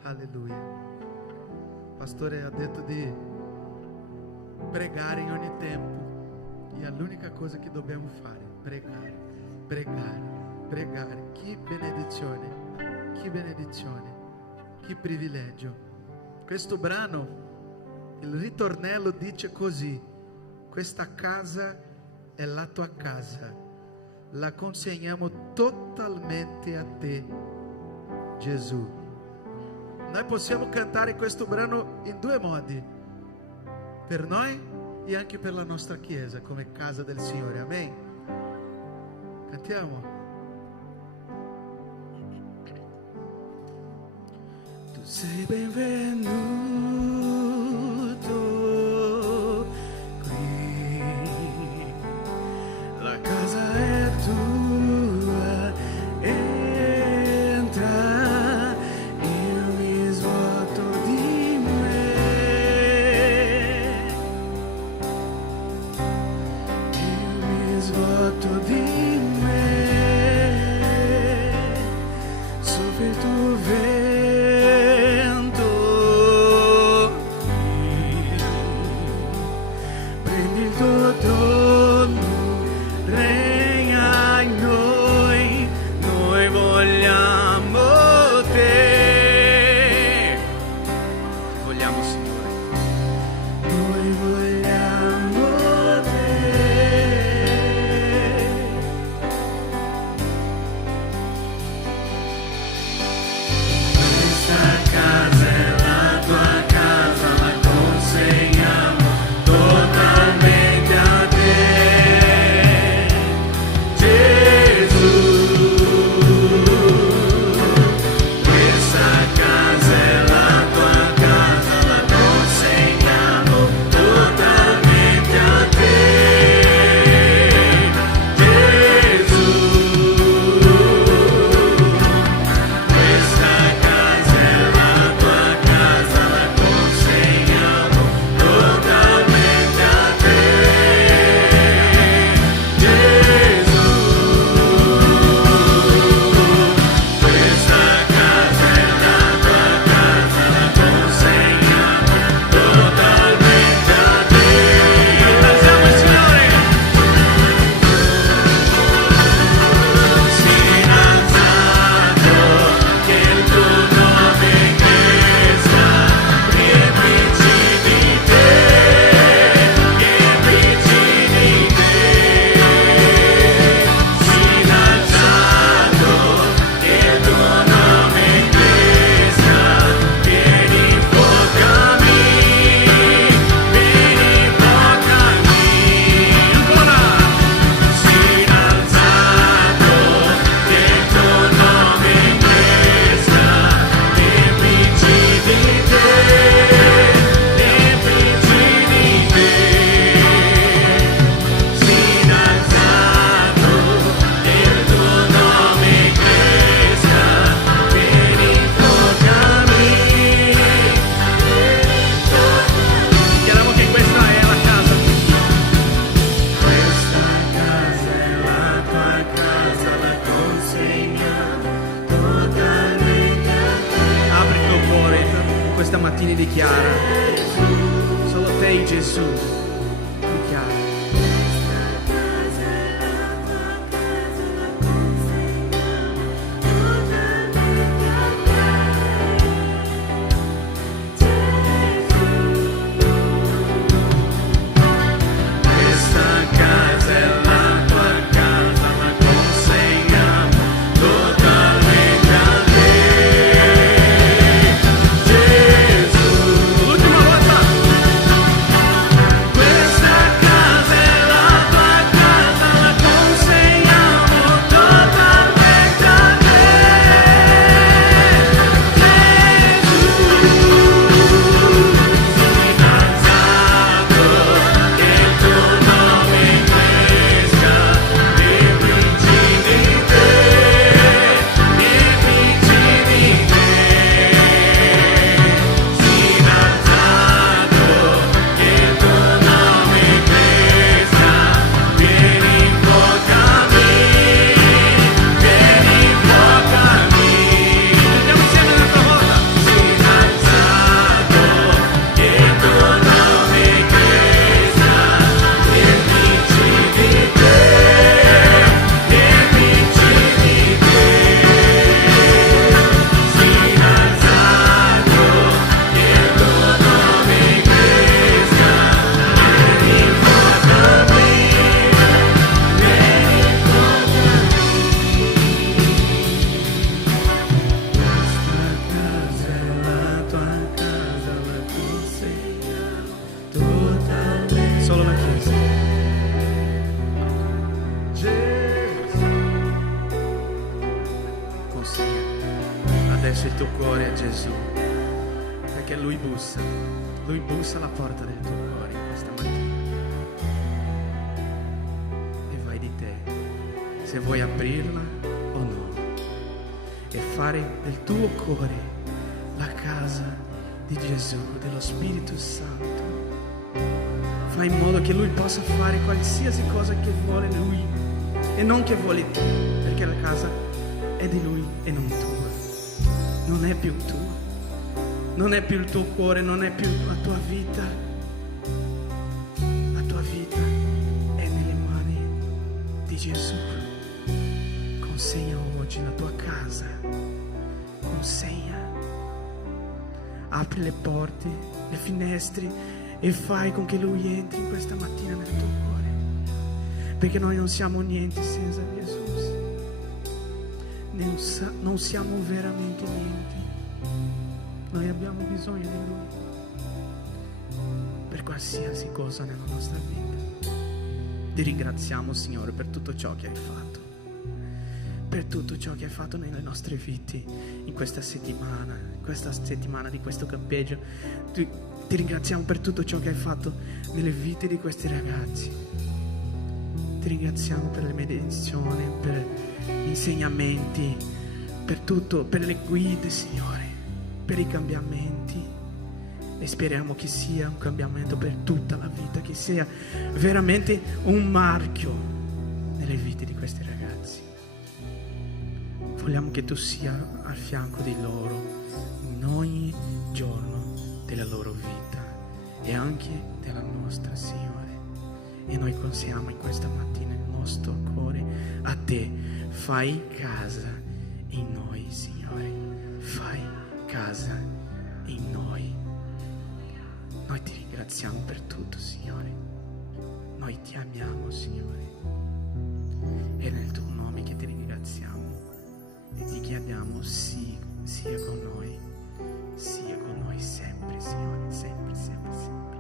Alleluia. Il pastore ha detto di pregare in ogni tempo, e è l'unica cosa che dobbiamo fare: pregare, pregare, pregare. Che benedizione, che benedizione, Che privilegio. Questo brano, il ritornello dice così: questa casa è la tua casa, la consegniamo totalmente a te, Gesù. Noi possiamo cantare questo brano in due modi, per noi e anche per la nostra Chiesa come casa del Signore. Amen. Cantiamo. Tu sei benvenuto qui, la casa è tua, entra, io mi svuoto di me, io mi svuoto di me, soffia il tuo vento qui, prendi il tuo trono, regna in noi, noi vogliamo te, vogliamo Signore, noi vogliamo te. Questa casa è la tua casa, la consegniamo totalmente a te, Gesù. Questa casa è la tua casa, la consegniamo totalmente a te, Gesù. Questa casa è la tua casa, la consegniamo totalmente a te, Gesù. Questa casa è la tua casa, la consegniamo totalmente a te. Ringraziamo il Signore. Si è alzato, che il tuo nome cresca, riempici di te, riempici di te. Si è alzato, che il tuo nome cresca, vieni invocami, vieni invocami. Ancora. Si è alzato, che il tuo nome cresca, riempici di te, riempici di te. Si è alzato, che il tuo nome cresca, vieni invocami. Dichiariamo che questa è la casa. Questa casa è la tua casa, la consegniamo totalmente a te. Apri il tuo cuore questa mattina e dichiara: solo te, Gesù. Dichiara. Questa casa è la tua casa, la consegniamo totalmente a te, Gesù. Questa casa è la tua casa, la consegniamo totalmente a te, Gesù. L'ultima volta. adesso il tuo cuore a Gesù, perché Lui bussa alla porta del tuo cuore questa mattina. E vai di te, se vuoi aprirla o no, e fare del tuo cuore la casa di Gesù, dello Spirito Santo. Fai in modo che Lui possa fare qualsiasi cosa che vuole Lui e non che vuole te, perché la casa è di Lui e non tua. Non è più tua, non è più il tuo cuore, non è più la tua vita. La tua vita è nelle mani di Gesù. Consegna oggi la tua casa, consegna. Apri le porte, le finestre e fai con che Lui entri in questa mattina nel tuo cuore. Perché noi non siamo niente senza Gesù. Non siamo veramente niente. Noi abbiamo bisogno di Lui per qualsiasi cosa nella nostra vita. Ti ringraziamo, Signore, per tutto ciò che hai fatto. Per tutto ciò che hai fatto nelle nostre vite in questa settimana di questo campeggio. Ti ringraziamo per tutto ciò che hai fatto nelle vite di questi ragazzi. Ti ringraziamo per le meditazioni, per gli insegnamenti, per tutto, per le guide, Signore, per i cambiamenti. E speriamo che sia un cambiamento per tutta la vita, che sia veramente un marchio nelle vite di questi ragazzi. Vogliamo che tu sia al fianco di loro in ogni giorno della loro vita e anche della nostra, Signore. E noi consegniamo in questa mattina il nostro cuore a te. Fai casa in noi, Signore. Fai casa in noi. Noi ti ringraziamo per tutto, Signore. Noi ti amiamo, Signore. È nel tuo nome che ti ringraziamo. E ti chiediamo, sì, sia con noi sempre, Signore, sempre, sempre, sempre.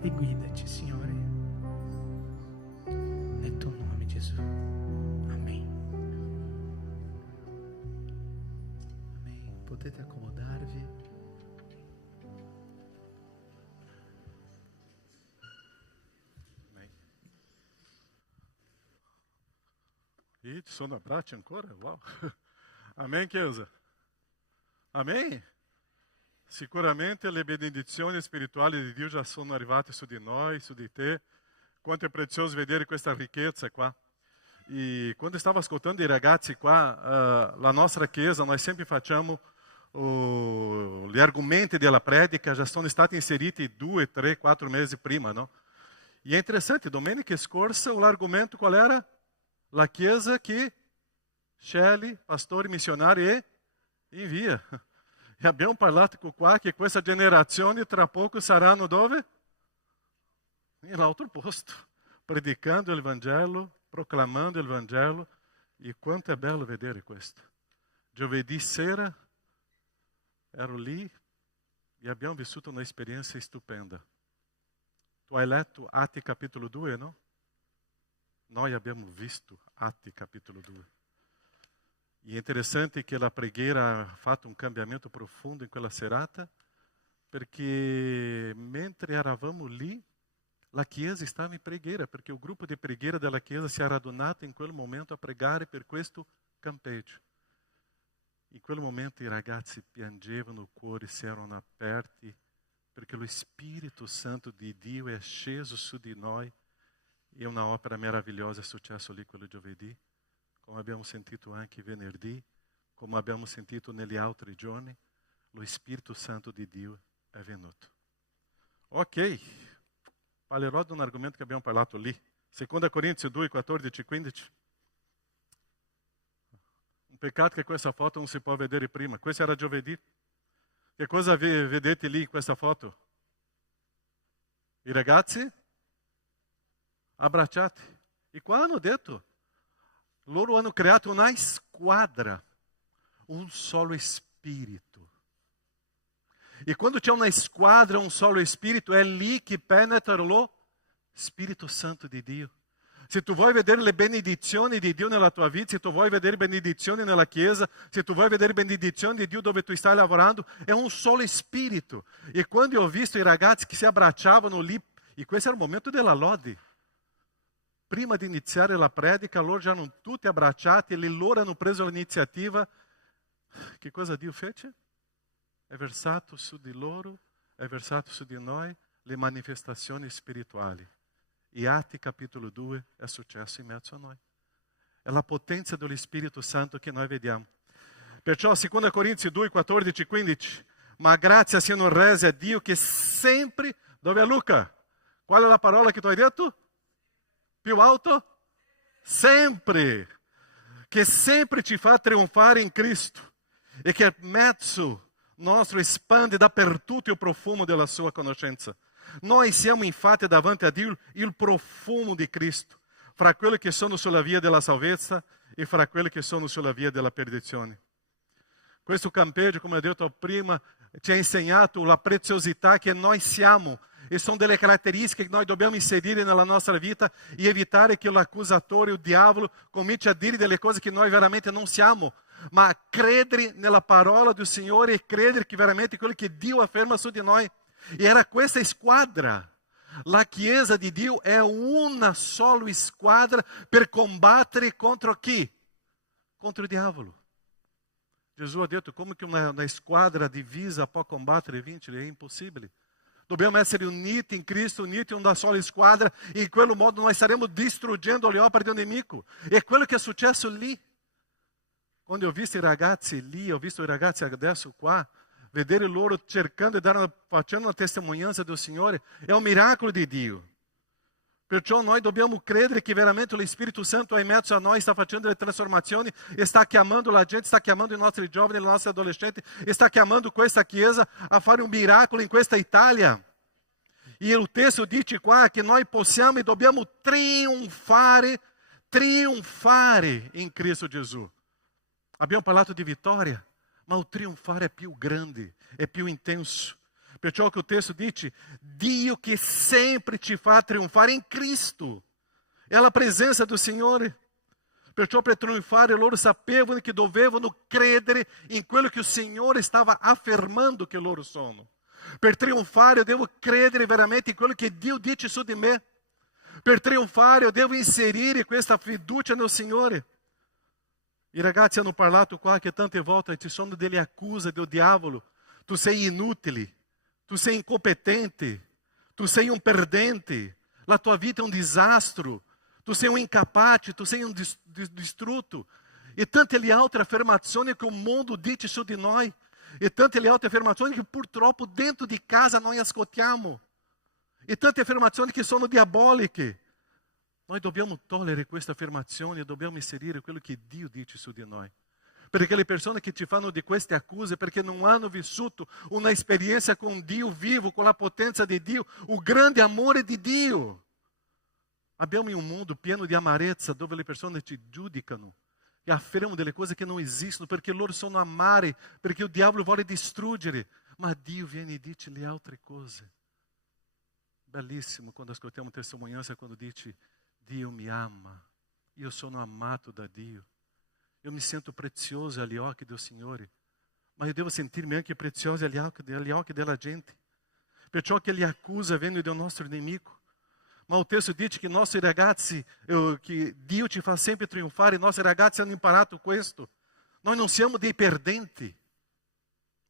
E guidaci, Signore, nel tuo nome, Gesù. Amen. Amen. Potete accomodarvi. E ci sono abbracci ancora? Wow. Amém, Chiesa? Amém? Sicuramente le benedizioni spirituali di Dio già sono arrivate su di noi, su di te. Quanto è prezioso vedere questa ricchezza qua. E quando stavo ascoltando i ragazzi qua, la nostra Chiesa, noi sempre facciamo gli argomenti della predica, già sono stati inseriti 2, 3, 4 mesi prima, no? E è interessante, domenica scorsa l'argomento qual era? La Chiesa che sceglie pastori, missionari e invia. E abbiamo parlato qua che questa generazione tra poco saranno dove? Nell'altro posto, predicando il Vangelo, proclamando il Vangelo. E quanto è bello vedere questo. Giovedì sera ero lì e abbiamo vissuto un'esperienza stupenda. Tu hai letto Atti capitolo 2, no? Noi abbiamo visto Atti capitolo 2. E è interessante che la preghiera ha fatto un cambiamento profondo in quella serata, perché mentre eravamo lì, la Chiesa stava in preghiera, perché il gruppo di preghiera della Chiesa si è radunato in quel momento a pregare per questo campeggio. In quel momento i ragazzi piangevano, i cuori si erano aperti, perché lo Spirito Santo di Dio è sceso su di noi. E una opera meravigliosa è successo lì quello giovedì, come abbiamo sentito anche venerdì, come abbiamo sentito negli altri giorni, lo Spirito Santo di Dio è venuto. Ok, parlerò di un argomento che abbiamo parlato lì, 2 Corinzi 2, 14 e 15. Un peccato che questa foto non si può vedere prima. Questo era giovedì. Che cosa vedete lì in questa foto? I ragazzi? Abbracciati. E qua hanno detto, loro hanno creato una squadra, un solo spirito. E quando c'è una squadra, un solo spirito, è lì che penetra lo Spirito Santo di Dio. Se tu vuoi vedere le benedizioni di Dio nella tua vita, se tu vuoi vedere benedizioni nella Chiesa, se tu vuoi vedere benedizioni di Dio dove tu stai lavorando, è un solo spirito. E quando ho visto i ragazzi che si abbracciavano lì, e questo era il momento della lode. Prima di iniziare la predica, loro già erano tutti abbracciati e loro hanno preso l'iniziativa. Che cosa Dio fece? È versato su di loro, è versato su di noi le manifestazioni spirituali. E Atti capitolo 2 è successo in mezzo a noi. È la potenza dello Spirito Santo che noi vediamo. Perciò 2 Corinzi 2, 14, 15. Ma grazie siano rese a Dio che sempre... Dove è Luca? Qual è la parola che tu hai detto? Più alto? Sempre. Che sempre ci fa trionfare in Cristo. E che mezzo nostro espande dappertutto il profumo della sua conoscenza. Noi siamo infatti davanti a Dio il profumo di Cristo, fra quelli che sono sulla via della salvezza e fra quelli che sono sulla via della perdizione. Questo campeggio, come ho detto prima, ci ha insegnato la preziosità che noi siamo e sono delle caratteristiche che noi dobbiamo inserire nella nostra vita e evitare che l'accusatore, il diavolo, cominci a dire delle cose che noi veramente non siamo, ma credere nella parola del Signore e credere che veramente quello che Dio afferma su di noi. E era questa squadra. La Chiesa di Dio è una sola squadra per combattere contro chi? Contro il diavolo. Gesù ha detto come che una squadra divisa può combattere e vincere? È impossibile. Dobbiamo essere uniti in Cristo, uniti in una sola squadra, e in quel modo noi staremo distruggendo le opere del nemico. E quello che è successo lì. Quando ho visto i ragazzi lì, ho visto i ragazzi adesso qua, vedere loro cercando e facendo una testimonianza del Signore, è un miracolo di Dio. Perciò noi dobbiamo credere che veramente lo Spirito Santo è in mezzo a noi, sta facendo le trasformazioni, e sta chiamando la gente, sta chiamando i nostri giovani, i nostri adolescenti, e sta chiamando questa Chiesa a fare un miracolo in questa Italia. E il testo dice qua che noi possiamo e dobbiamo trionfare in Cristo Gesù. Abbiamo parlato di vittoria, ma il trionfare è più grande, è più intenso. Perciò che o testo dice, Dio che sempre ci fa trionfare in Cristo. È la presenza del Signore. Perciò per trionfare loro sapevano che dovevano credere in quello che il Signore stava affermando che loro sono. Per trionfare eu devo credere veramente in quello che Dio dice su di me. Per trionfare eu devo inserire questa fiducia nel Signore. I ragazzi hanno parlato qua che tante volte ci sono delle accuse del diavolo. Tu sei inutile, tu sei incompetente, tu sei un perdente, la tua vita è un disastro, tu sei un incapace, tu sei un distrutto. E tante le altre affermazioni che il mondo dice su di noi. E tante le altre affermazioni che purtroppo dentro di casa noi ascoltiamo. E tante affermazioni che sono diaboliche. Noi dobbiamo togliere queste affermazioni e dobbiamo inserire quello che Dio dice su di noi. Perché le persone che ci fanno di queste accuse, perché non hanno vissuto una esperienza con Dio vivo, con la potenza di Dio, il grande amore di Dio. Abbiamo un mondo pieno di amarezza dove le persone ci giudicano e affermano delle cose che non esistono perché loro sono amare, perché il diavolo vuole distruggere. Ma Dio viene e dice le altre cose. Bellissimo quando ascoltiamo testimonianza, quando dice Dio mi ama, io sono amato da Dio, io mi sento prezioso agli occhi del Signore, ma io devo sentirmi anche prezioso agli occhi della gente. Perciò che le accuse vengono del nostro nemico. Ma il testo dice che i nostri ragazzi, che Dio ci fa sempre trionfare, i nostri ragazzi hanno imparato questo. Noi non siamo dei perdenti,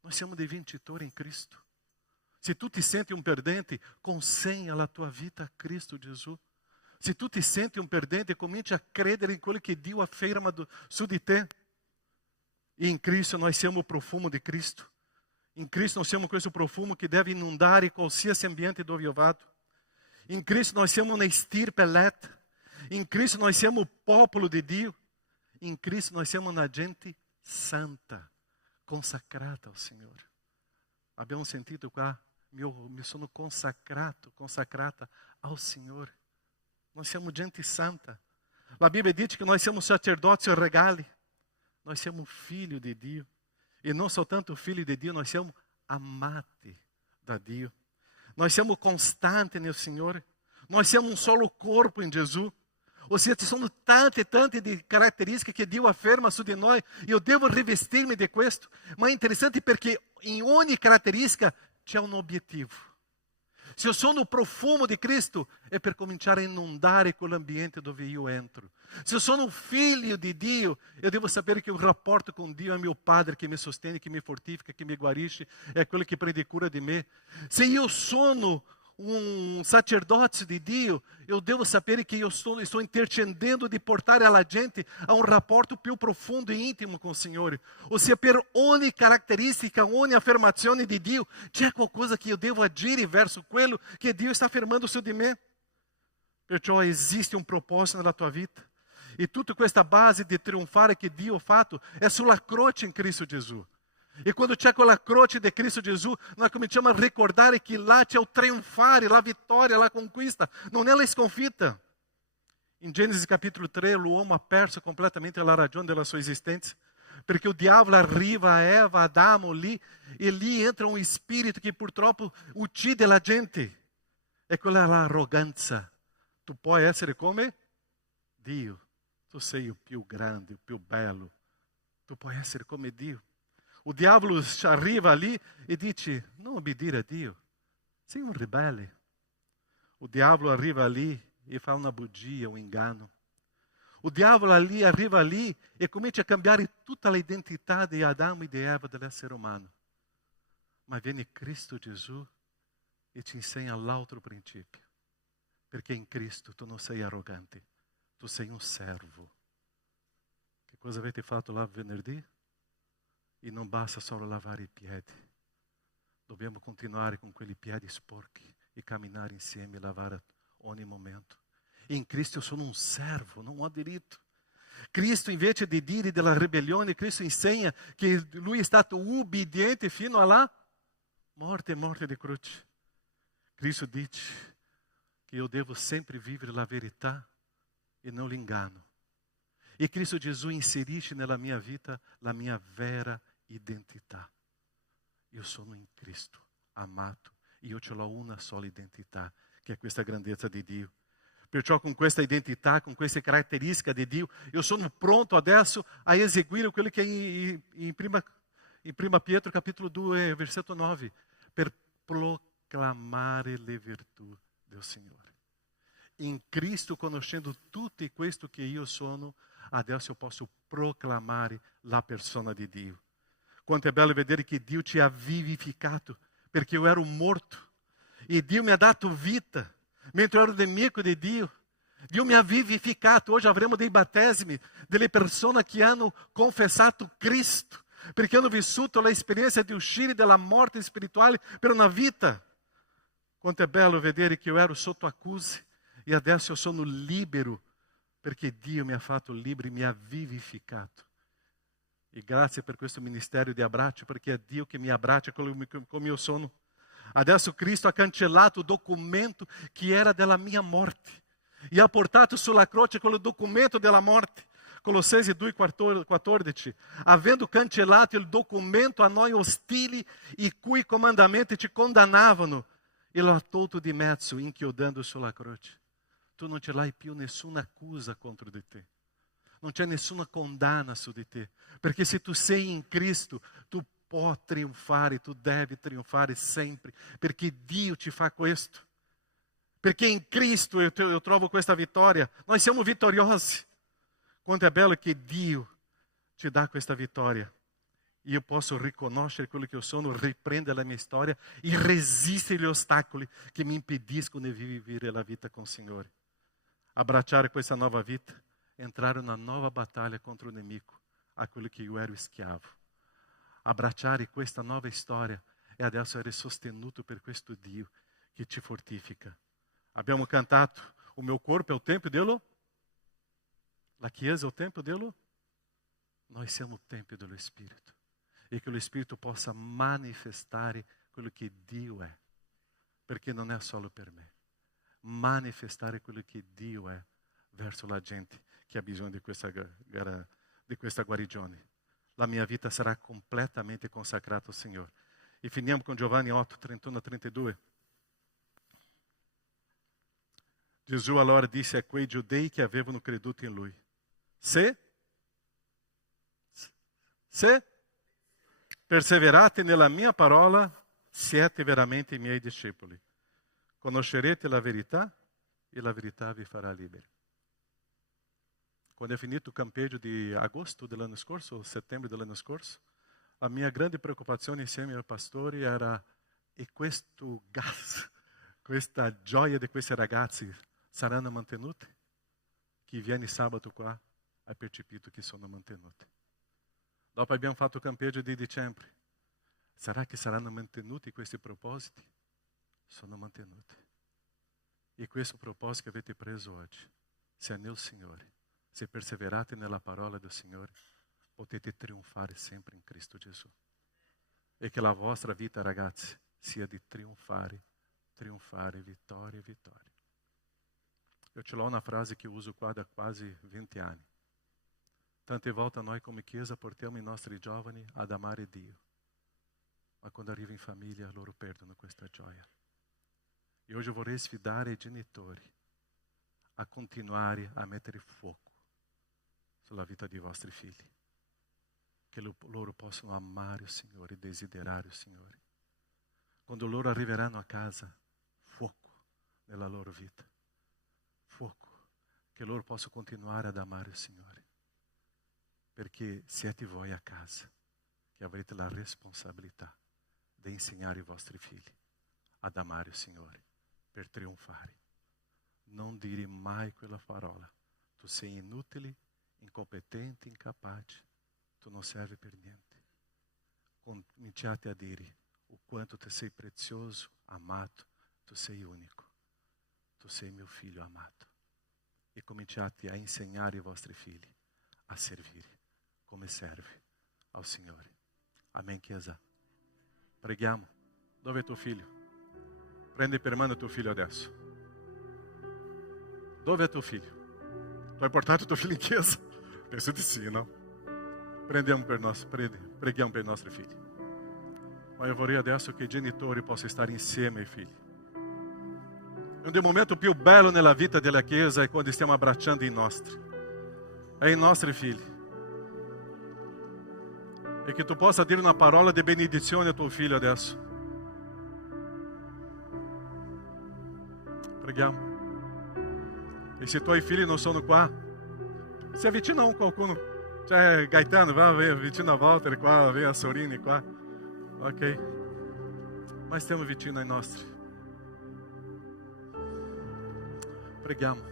noi siamo dei vincitori in Cristo. Se tu ti senti un perdente, consegna la tua vita a Cristo Gesù. Se tu ti senti un perdente, cominci a credere in quello che Dio afferma su di te. E in Cristo noi siamo il profumo di Cristo. In Cristo noi siamo questo profumo che deve inondare qualsiasi ambiente dove io vado. In Cristo noi siamo una stirpe eletta. In Cristo noi siamo il popolo di Dio. In Cristo noi siamo una gente santa, consacrata al Signore. Abbiamo sentito qua, mi sono consacrata al Signore. Noi siamo gente santa. La Bibbia dice che noi siamo sacerdoti regali. Noi siamo figli di Dio. E non soltanto figli di Dio, noi siamo amati da Dio. Noi siamo costanti nel Signore. Noi siamo un solo corpo in Gesù. Ou seja, ci sono tante di caratteristiche che Dio afferma su di noi. Io devo rivestirmi di questo. Ma è interessante perché in ogni caratteristica c'è un obiettivo. Se io sono il profumo di Cristo, è per cominciare a inondare quell'ambiente dove io entro. Se io sono un figlio di Dio, io devo sapere che il rapporto con Dio è mio Padre che mi sostiene, che mi fortifica, che mi guarisce, è quello che prende cura di me. Se io sono un sacerdozio di Dio, eu devo sapere che io estou intercedendo di portare alla gente a un rapporto più profondo e intimo con il Signore. Ou seja, per ogni caratteristica, ogni affermazione di Dio, c'è qualcosa che io devo agire verso quello che Dio sta affermando su di me. Perciò esiste un proposito nella tua vita. E tutta questa base di trionfare che Dio ha fatto è sulla croce in Cristo Gesù. E quando c'è quella croce di Cristo Gesù, noi cominciamo a ricordare che là c'è il trionfare, la vittoria, la conquista, non è la sconfitta. In Genesi capitolo 3 l'uomo ha perso completamente la ragione della sua esistenza, perché il diavolo arriva a Eva, a Adamo lì, e lì entra un spirito che purtroppo uccide la gente. E quella è l'arroganza. Tu puoi essere come Dio, tu sei il più grande, il più bello, tu puoi essere come Dio. O diavolo arriva ali e dice, non obbedire a Dio, sei un ribelle. O diavolo arriva ali e fa una bugia, un inganno. O diavolo arriva ali e comincia a cambiare tutta l'identità di Adamo e di Eva, dell'essere umano. Ma viene Cristo Gesù e ti insegna l'altro principio. Perché in Cristo tu non sei arrogante, tu sei un servo. Che cosa avete fatto là venerdì? E non basta solo lavare i piedi. Dobbiamo continuare con quei piedi sporchi e camminare insieme e lavare ogni momento. E in Cristo io sono un servo, non ho diritto. Cristo invece di dire della ribellione, Cristo insegna che Lui è stato ubbidiente fino alla morte e morte di croce. Cristo dice che io devo sempre vivere la verità e non l'inganno. E Cristo Gesù inserisce nella mia vita la mia vera identità. Io sono in Cristo, amato, e io ce l'ho una sola identità, che è questa grandezza di Dio. Perciò con questa identità, con queste caratteristiche di Dio, io sono pronto adesso a eseguire quello che è in prima Pietro capitolo 2, versetto 9, per proclamare le virtù del Signore. In Cristo, conoscendo tutto questo che io sono, adesso io posso proclamare la persona di Dio. Quanto è bello vedere che Dio ti ha vivificato, perché io ero morto e Dio mi ha dato vita mentre ero nemico di Dio. Dio mi ha vivificato. Oggi avremo dei battesimi delle persone che hanno confessato Cristo, perché hanno vissuto l'esperienza di uscire dalla morte spirituale per una vita. Quanto è bello vedere che io ero sotto accusa e adesso io sono libero, perché Dio mi ha fatto libero e mi ha vivificato. E grazie per questo ministero di abbraccio, perché è Dio che mi abbraccia come io sono. Adesso Cristo ha cancellato il documento che era della mia morte e ha portato sulla croce quello documento della morte. Colossensi 2,14. Avendo cancellato il documento a noi ostili, i cui comandamenti ci condannavano, e lo ha tolto di mezzo, inchiodando sulla croce. Tu non ce l'hai più nessuna accusa contro di te. Non c'è nessuna condanna su di te, perché se tu sei in Cristo, tu puoi trionfare, tu devi trionfare sempre, perché Dio ti fa questo. Perché in Cristo eu trovo questa vittoria. Noi siamo vittoriosi. Quanto è bello che Dio ti dà questa vittoria. Io posso riconoscere quello che io sono, riprendere la mia storia e resistere gli ostacoli che mi impediscono di vivere la vita con il Signore. Abbracciare questa nuova vita, entrare in una nuova battaglia contro il nemico, a quello che io ero schiavo. Abbracciare questa nuova storia e adesso essere sostenuto per questo Dio che ti fortifica. Abbiamo cantato, o meu corpo è il tempio dello? La Chiesa è il tempio dello? Noi siamo il tempio dello Spirito. E che lo Spirito possa manifestare quello che Dio è. Perché non è solo per me. Manifestare quello che Dio è verso la gente che ha bisogno di questa guarigione. La mia vita sarà completamente consacrata al Signore. E finiamo con Giovanni 8, 31 a 32. Gesù allora disse a quei giudei che avevano creduto in lui: se perseverate nella mia parola, siete veramente i miei discepoli. Conoscerete la verità e la verità vi farà liberi. Quando è finito il campeggio di agosto dell'anno scorso, o settembre dell'anno scorso, la mia grande preoccupazione insieme ai pastori era: e questo gas, questa gioia di questi ragazzi saranno mantenuti? Chi viene sabato qua ha percepito che sono mantenuti. Dopo abbiamo fatto il campeggio di dicembre. Sarà che saranno mantenuti questi propositi? Sono mantenuti. E questo proposito che avete preso oggi, se è nel Signore, se perseverate nella parola del Signore, potete trionfare sempre in Cristo Gesù. E che la vostra vita, ragazzi, sia di trionfare, vittoria e vittoria. Io ce l'ho una frase che uso qua da quasi 20 anni. Tante volte noi come Chiesa portiamo i nostri giovani ad amare Dio, ma quando arrivano in famiglia loro perdono questa gioia. E oggi vorrei sfidare i genitori a continuare a mettere fuoco sulla vita dei vostri figli, che loro possano amare il Signore, desiderare il Signore. Quando loro arriveranno a casa, fuoco nella loro vita, fuoco, che loro possano continuare ad amare il Signore. Perché siete voi a casa che avrete la responsabilità di insegnare i vostri figli ad amare il Signore per trionfare. Non dire mai quella parola: tu sei inutile, incompetente, incapace, tu non servi per niente. Cominciate a dire o quanto tu sei prezioso, amato, tu sei unico, tu sei mio figlio amato. E cominciate a insegnare i vostri figli a servire come serve al Signore. Amen, Chiesa. Preghiamo. Dove è tuo figlio? Prendi per mano tuo figlio adesso. Dove è tuo figlio? Tu hai portato tuo figlio in chiesa? Penso di sì, no? Preghiamo per i nostri figli. Ma io vorrei adesso che i genitori possano stare insieme ai figli. Un dei momenti più belli nella vita della Chiesa è quando stiamo abbracciando i nostri. E i nostri figli. E che tu possa dire una parola di benedizione a tuo figlio adesso. Preghiamo. E se i tuoi figli non sono qua, si avvicina a qualcuno. Cioè, Gaetano, vai vicino a Walter qua, vem a Sorini qua. Ok? Ma stiamo vicino ai nostri. Preghiamo.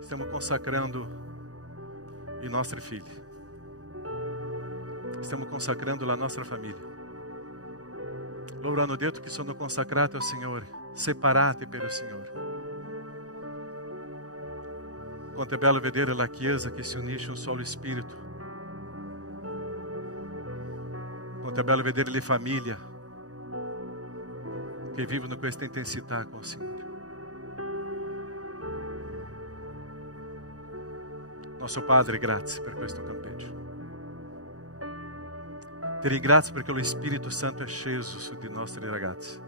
Stiamo consacrando i nostri figli. Stiamo consacrando la nostra famiglia. Loro hanno detto che sono consacrati al Signore, separati per il Signore. Quanto è bello vedere la Chiesa che si unisce in un solo spirito. Quanto è bello vedere le famiglie che vivono questa intensità con il Signore. Nostro Padre, grazie per questo campeggio. Ti ringrazio perché lo Spirito Santo è sceso su di nostri ragazzi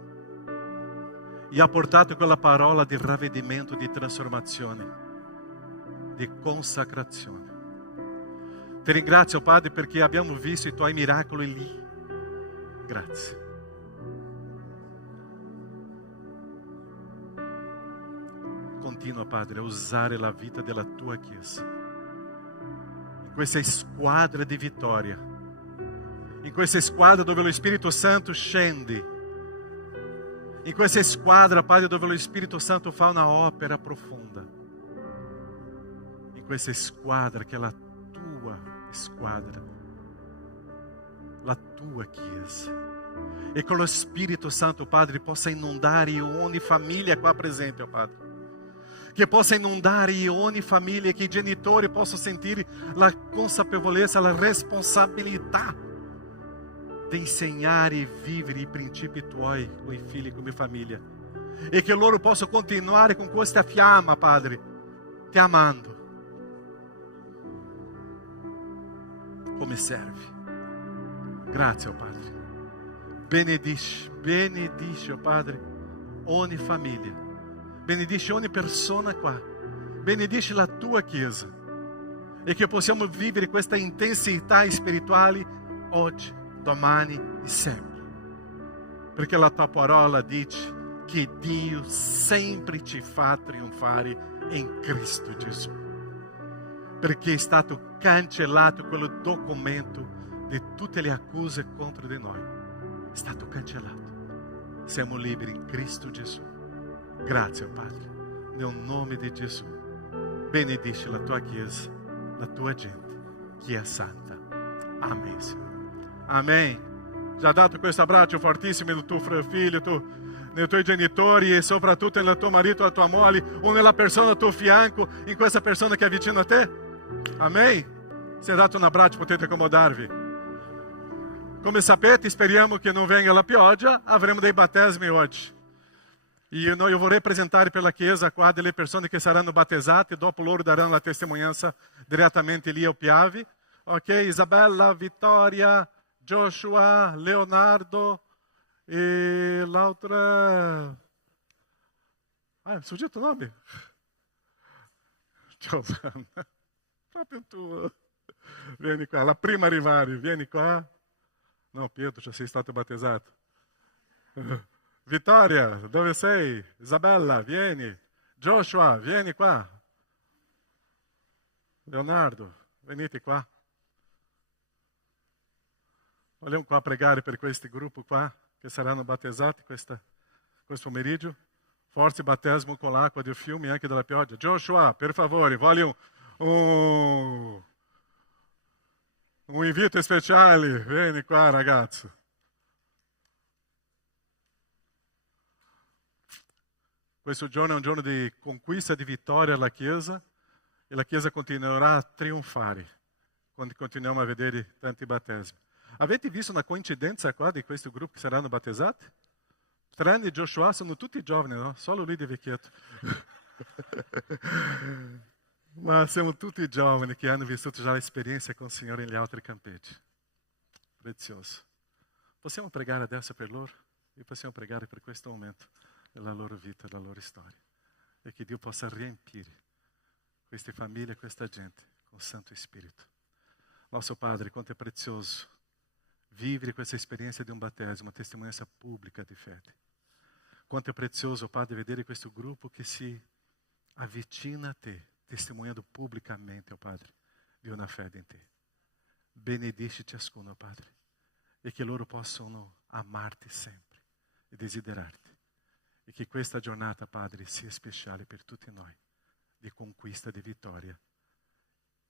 e ha portato quella parola di ravvedimento, di trasformazione, di consacrazione. Ti ringrazio, Padre, perché abbiamo visto i tuoi miracoli lì. Grazie. Continua, Padre, a usare la vita della tua Chiesa in questa squadra di vittoria, in questa squadra dove lo Spirito Santo scende, in questa squadra, Padre, dove lo Spirito Santo fa una opera profonda, in questa squadra che è la tua squadra, la tua Chiesa, e con lo Spirito Santo, Padre, possa inondare ogni famiglia qua presente, oh Padre, che possa inondare ogni famiglia, che i genitori possano sentire la consapevolezza, la responsabilità di insegnare e vivere i principi tuoi con i figli, come famiglia, e che loro possano continuare con questa fiamma, Padre, ti amando come servi. Grazie, oh Padre. Benedici, oh Padre, ogni famiglia. benedici ogni persona qua, benedici la tua Chiesa e che possiamo vivere questa intensità spirituale oggi, domani e sempre. Perché la tua parola dice che Dio sempre ci fa trionfare in Cristo Gesù. Perché è stato cancellato quel documento di tutte le accuse contro di noi. È stato cancellato. Siamo liberi in Cristo Gesù. Grazie, Padre. Nel nome di Gesù. Benedici la tua Chiesa, la tua gente, che è santa. Amen, Signore. Amen. Già dato questo abbraccio fortissimo nel tuo figlio, nei tuoi genitori e soprattutto nel tuo marito, la tua moglie o nella persona al tuo fianco, in questa persona che è vicino a te. Amen. Se è dato un abbraccio potete accomodarvi. Come sapete, speriamo che non venga la pioggia, avremo dei battesimi oggi. E io vorrei presentare per la Chiesa qua delle persone che saranno battezzate, dopo loro daranno la testimonianza direttamente lì a Piave. Ok, Isabella, Vittoria, Joshua, Leonardo e l'altra... Ah, suggetto nome? Giovanna, proprio tu. Vieni qua, la prima a arrivare, vieni qua. No, Pietro, já sei stato battezzato. Vittoria, dove sei? Isabella, vieni. Joshua, vieni qua. Leonardo, venite qua. Vogliamo qua pregare per questi gruppi qua che saranno battezzati questo pomeriggio. Forse battesimo con l'acqua del fiume e anche della pioggia. Joshua, per favore, voglio un invito speciale. Vieni qua, ragazzo. Questo giorno è un giorno di conquista, di vittoria alla Chiesa e la Chiesa continuerà a trionfare quando continuiamo a vedere tanti battesimi. Avete visto una coincidenza qua di questo gruppo che saranno battezzati? Tranne Joshua sono tutti giovani, no? Solo lui di vecchietto. Ma siamo tutti giovani che hanno vissuto già l'esperienza con il Signore negli altri campeggi. Prezioso. Possiamo pregare adesso per loro e possiamo pregare per questo momento della loro vita, della loro storia. E che Dio possa riempire queste famiglie e questa gente con il Santo Spirito. Nostro Padre, quanto è prezioso vivere questa esperienza di un battesimo, una testimonianza pubblica di fede. Quanto è prezioso, Padre, vedere questo gruppo che si avvicina a te, testimoniando pubblicamente, Padre, di una fede in te. Benedici ciascuno, Padre, e che loro possano amarti sempre e desiderarti. E che questa giornata, Padre, sia speciale per tutti noi, di conquista, di vittoria,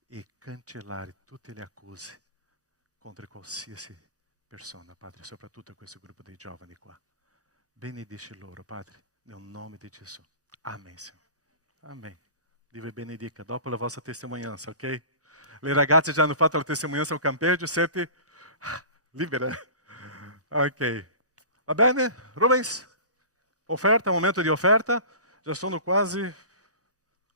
e cancellare tutte le accuse contro qualsiasi persona, Padre, soprattutto questo gruppo dei giovani qua. Benedici loro, Padre, nel nome di Gesù. Amen, Signore. Amen. Dio vi benedica. Dopo la vostra testimonianza, ok? Le ragazze già hanno fatto la testimonianza al campeggio, siete libere. Ok. Va bene? Rubens? Offerta, momento di offerta. Già sono quasi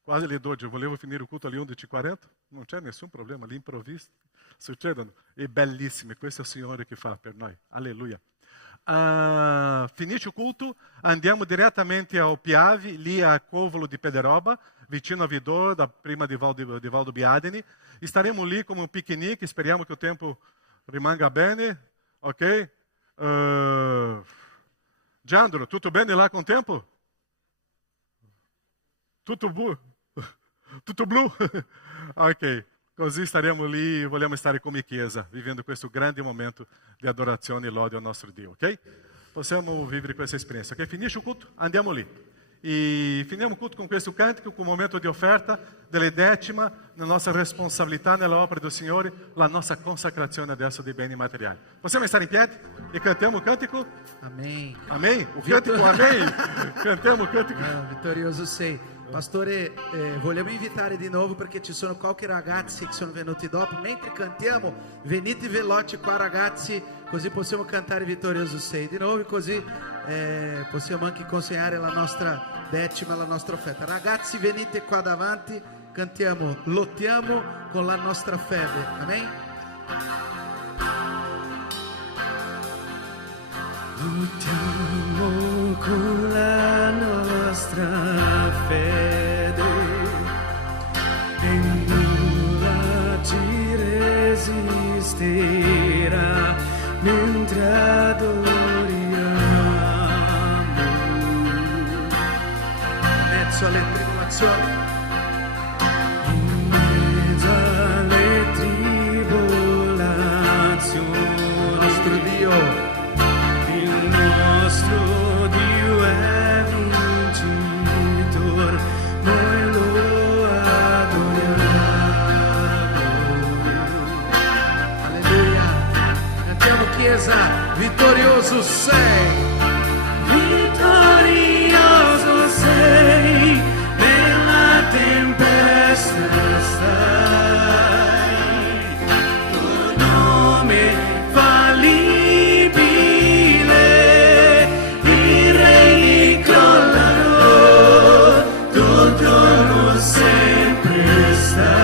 le 12. Volevo finire il culto alle 11:40. Non c'è nessun problema, l'improvviso. Succedono. È bellissimo. Questo è il Signore che fa per noi. Alleluia. Finisce il culto, andiamo direttamente a Piave, lì a Covolo di Pederoba, vicino a Vidor, prima di Valdo Biadene. Staremo lì come un picnic, speriamo che il tempo rimanga bene. Ok? Giandro, tutto bene là con il tempo? Tutto blu? Ok. Così staremo lì, vogliamo stare come Chiesa, vivendo questo grande momento di adorazione e lode al nostro Dio, ok? Possiamo vivere questa esperienza, ok? Finisce il culto, andiamo lì. E finiamo il culto con questo cantico, con un momento di offerta delle decima, la nostra responsabilità nell'opera del Signore, la nostra consacrazione adesso dei beni materiali. Possiamo stare in piedi e cantiamo il cantico? Amém. Amém? O cantico Amém? Cantiamo il cantico. Vittorioso sei. Pastore, vogliamo invitare di nuovo perché ci sono qualche ragazzi che sono venuti dopo. Mentre cantiamo, venite veloci qua ragazzi, così possiamo cantare Vittorioso sei di nuovo e così possiamo anche consegnare la nostra decima, la nostra offerta. Ragazzi, venite qua davanti, cantiamo, lottiamo con la nostra fede. Amen? Lottiamo con la nostra fede e nulla ci resisterà mentre adoriamo. In mezzo alle tribolazioni, In mezzo alle tribolazioni, il nostro Dio è vincitor, noi lo adoriamo. alleluia, cantiamo Chiesa, vittorioso sei. Vittorioso sei, nella tempesta stai, tuo nome fallibile, i regni crollano, tuo trono sempre sta,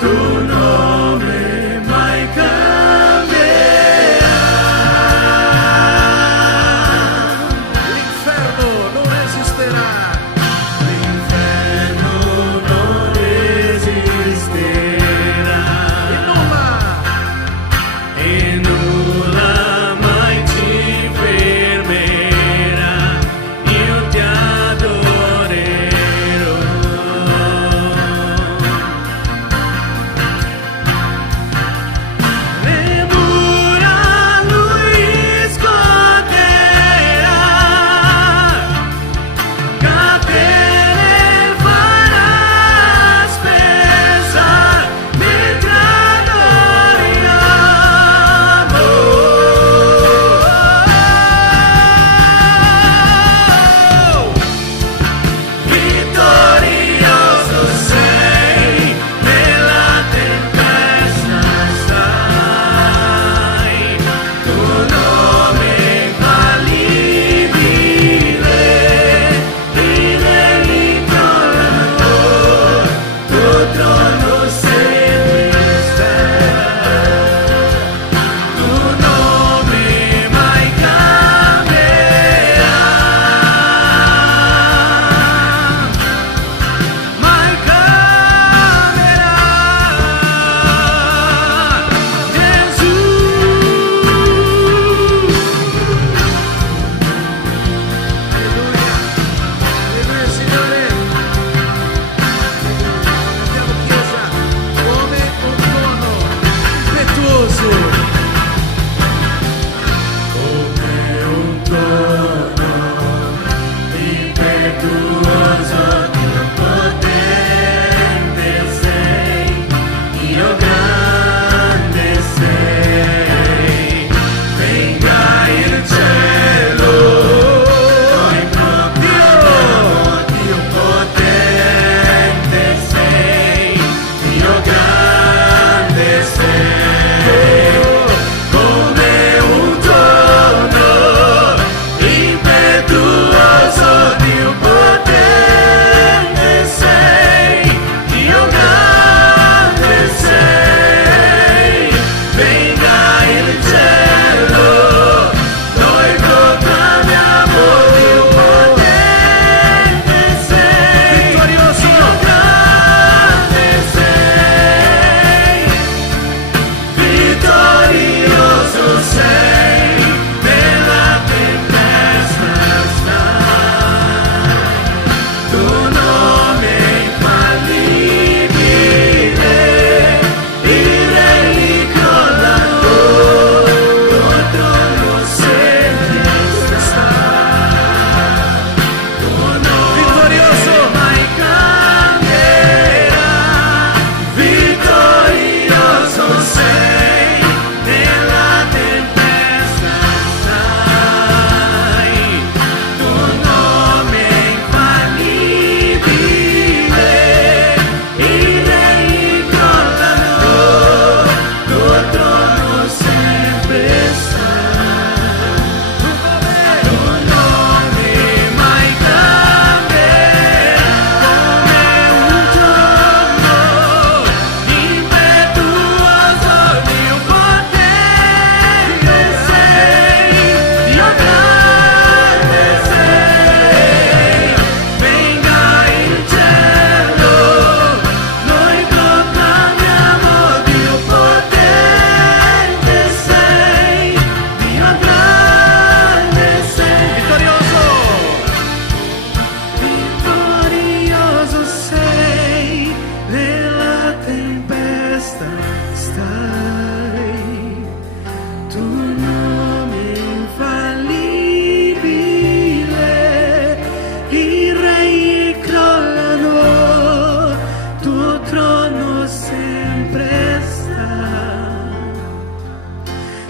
tuo nome mai cambierà.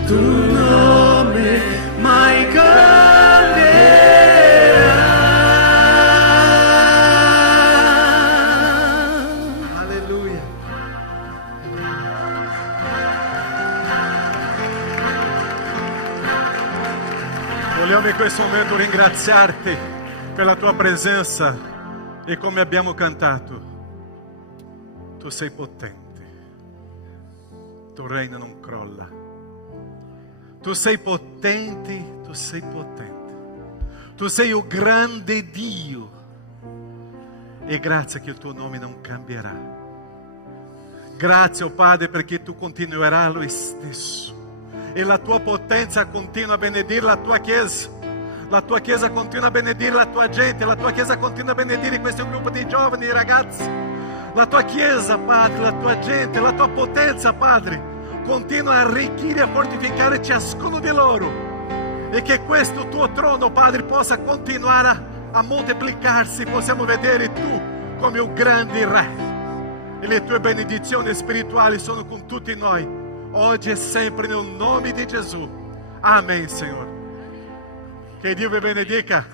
tuo nome mai cambierà. Alleluia. Vogliamo in questo momento ringraziarti per la tua presenza e come abbiamo cantato, tu sei potente, tuo regno non crolla, tu sei potente, tu sei potente, tu sei un grande Dio e grazie che il tuo nome non cambierà. Grazie, oh Padre, perché tu continuerai lo stesso e la tua potenza continua a benedire la tua Chiesa. La tua Chiesa continua a benedire la tua gente, la tua Chiesa continua a benedire questo gruppo di giovani e ragazzi. La tua Chiesa, Padre, la tua gente, la tua potenza, Padre, continua a arricchire e a fortificare ciascuno di loro. E che questo tuo trono, Padre, possa continuare a moltiplicarsi. Possiamo vedere tu come un grande Re. E le tue benedizioni spirituali sono con tutti noi, oggi e sempre, nel nome di Gesù. Amen, Signore. Che Dio vi benedica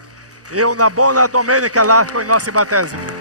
e una buona domenica là con i nostri battesimi.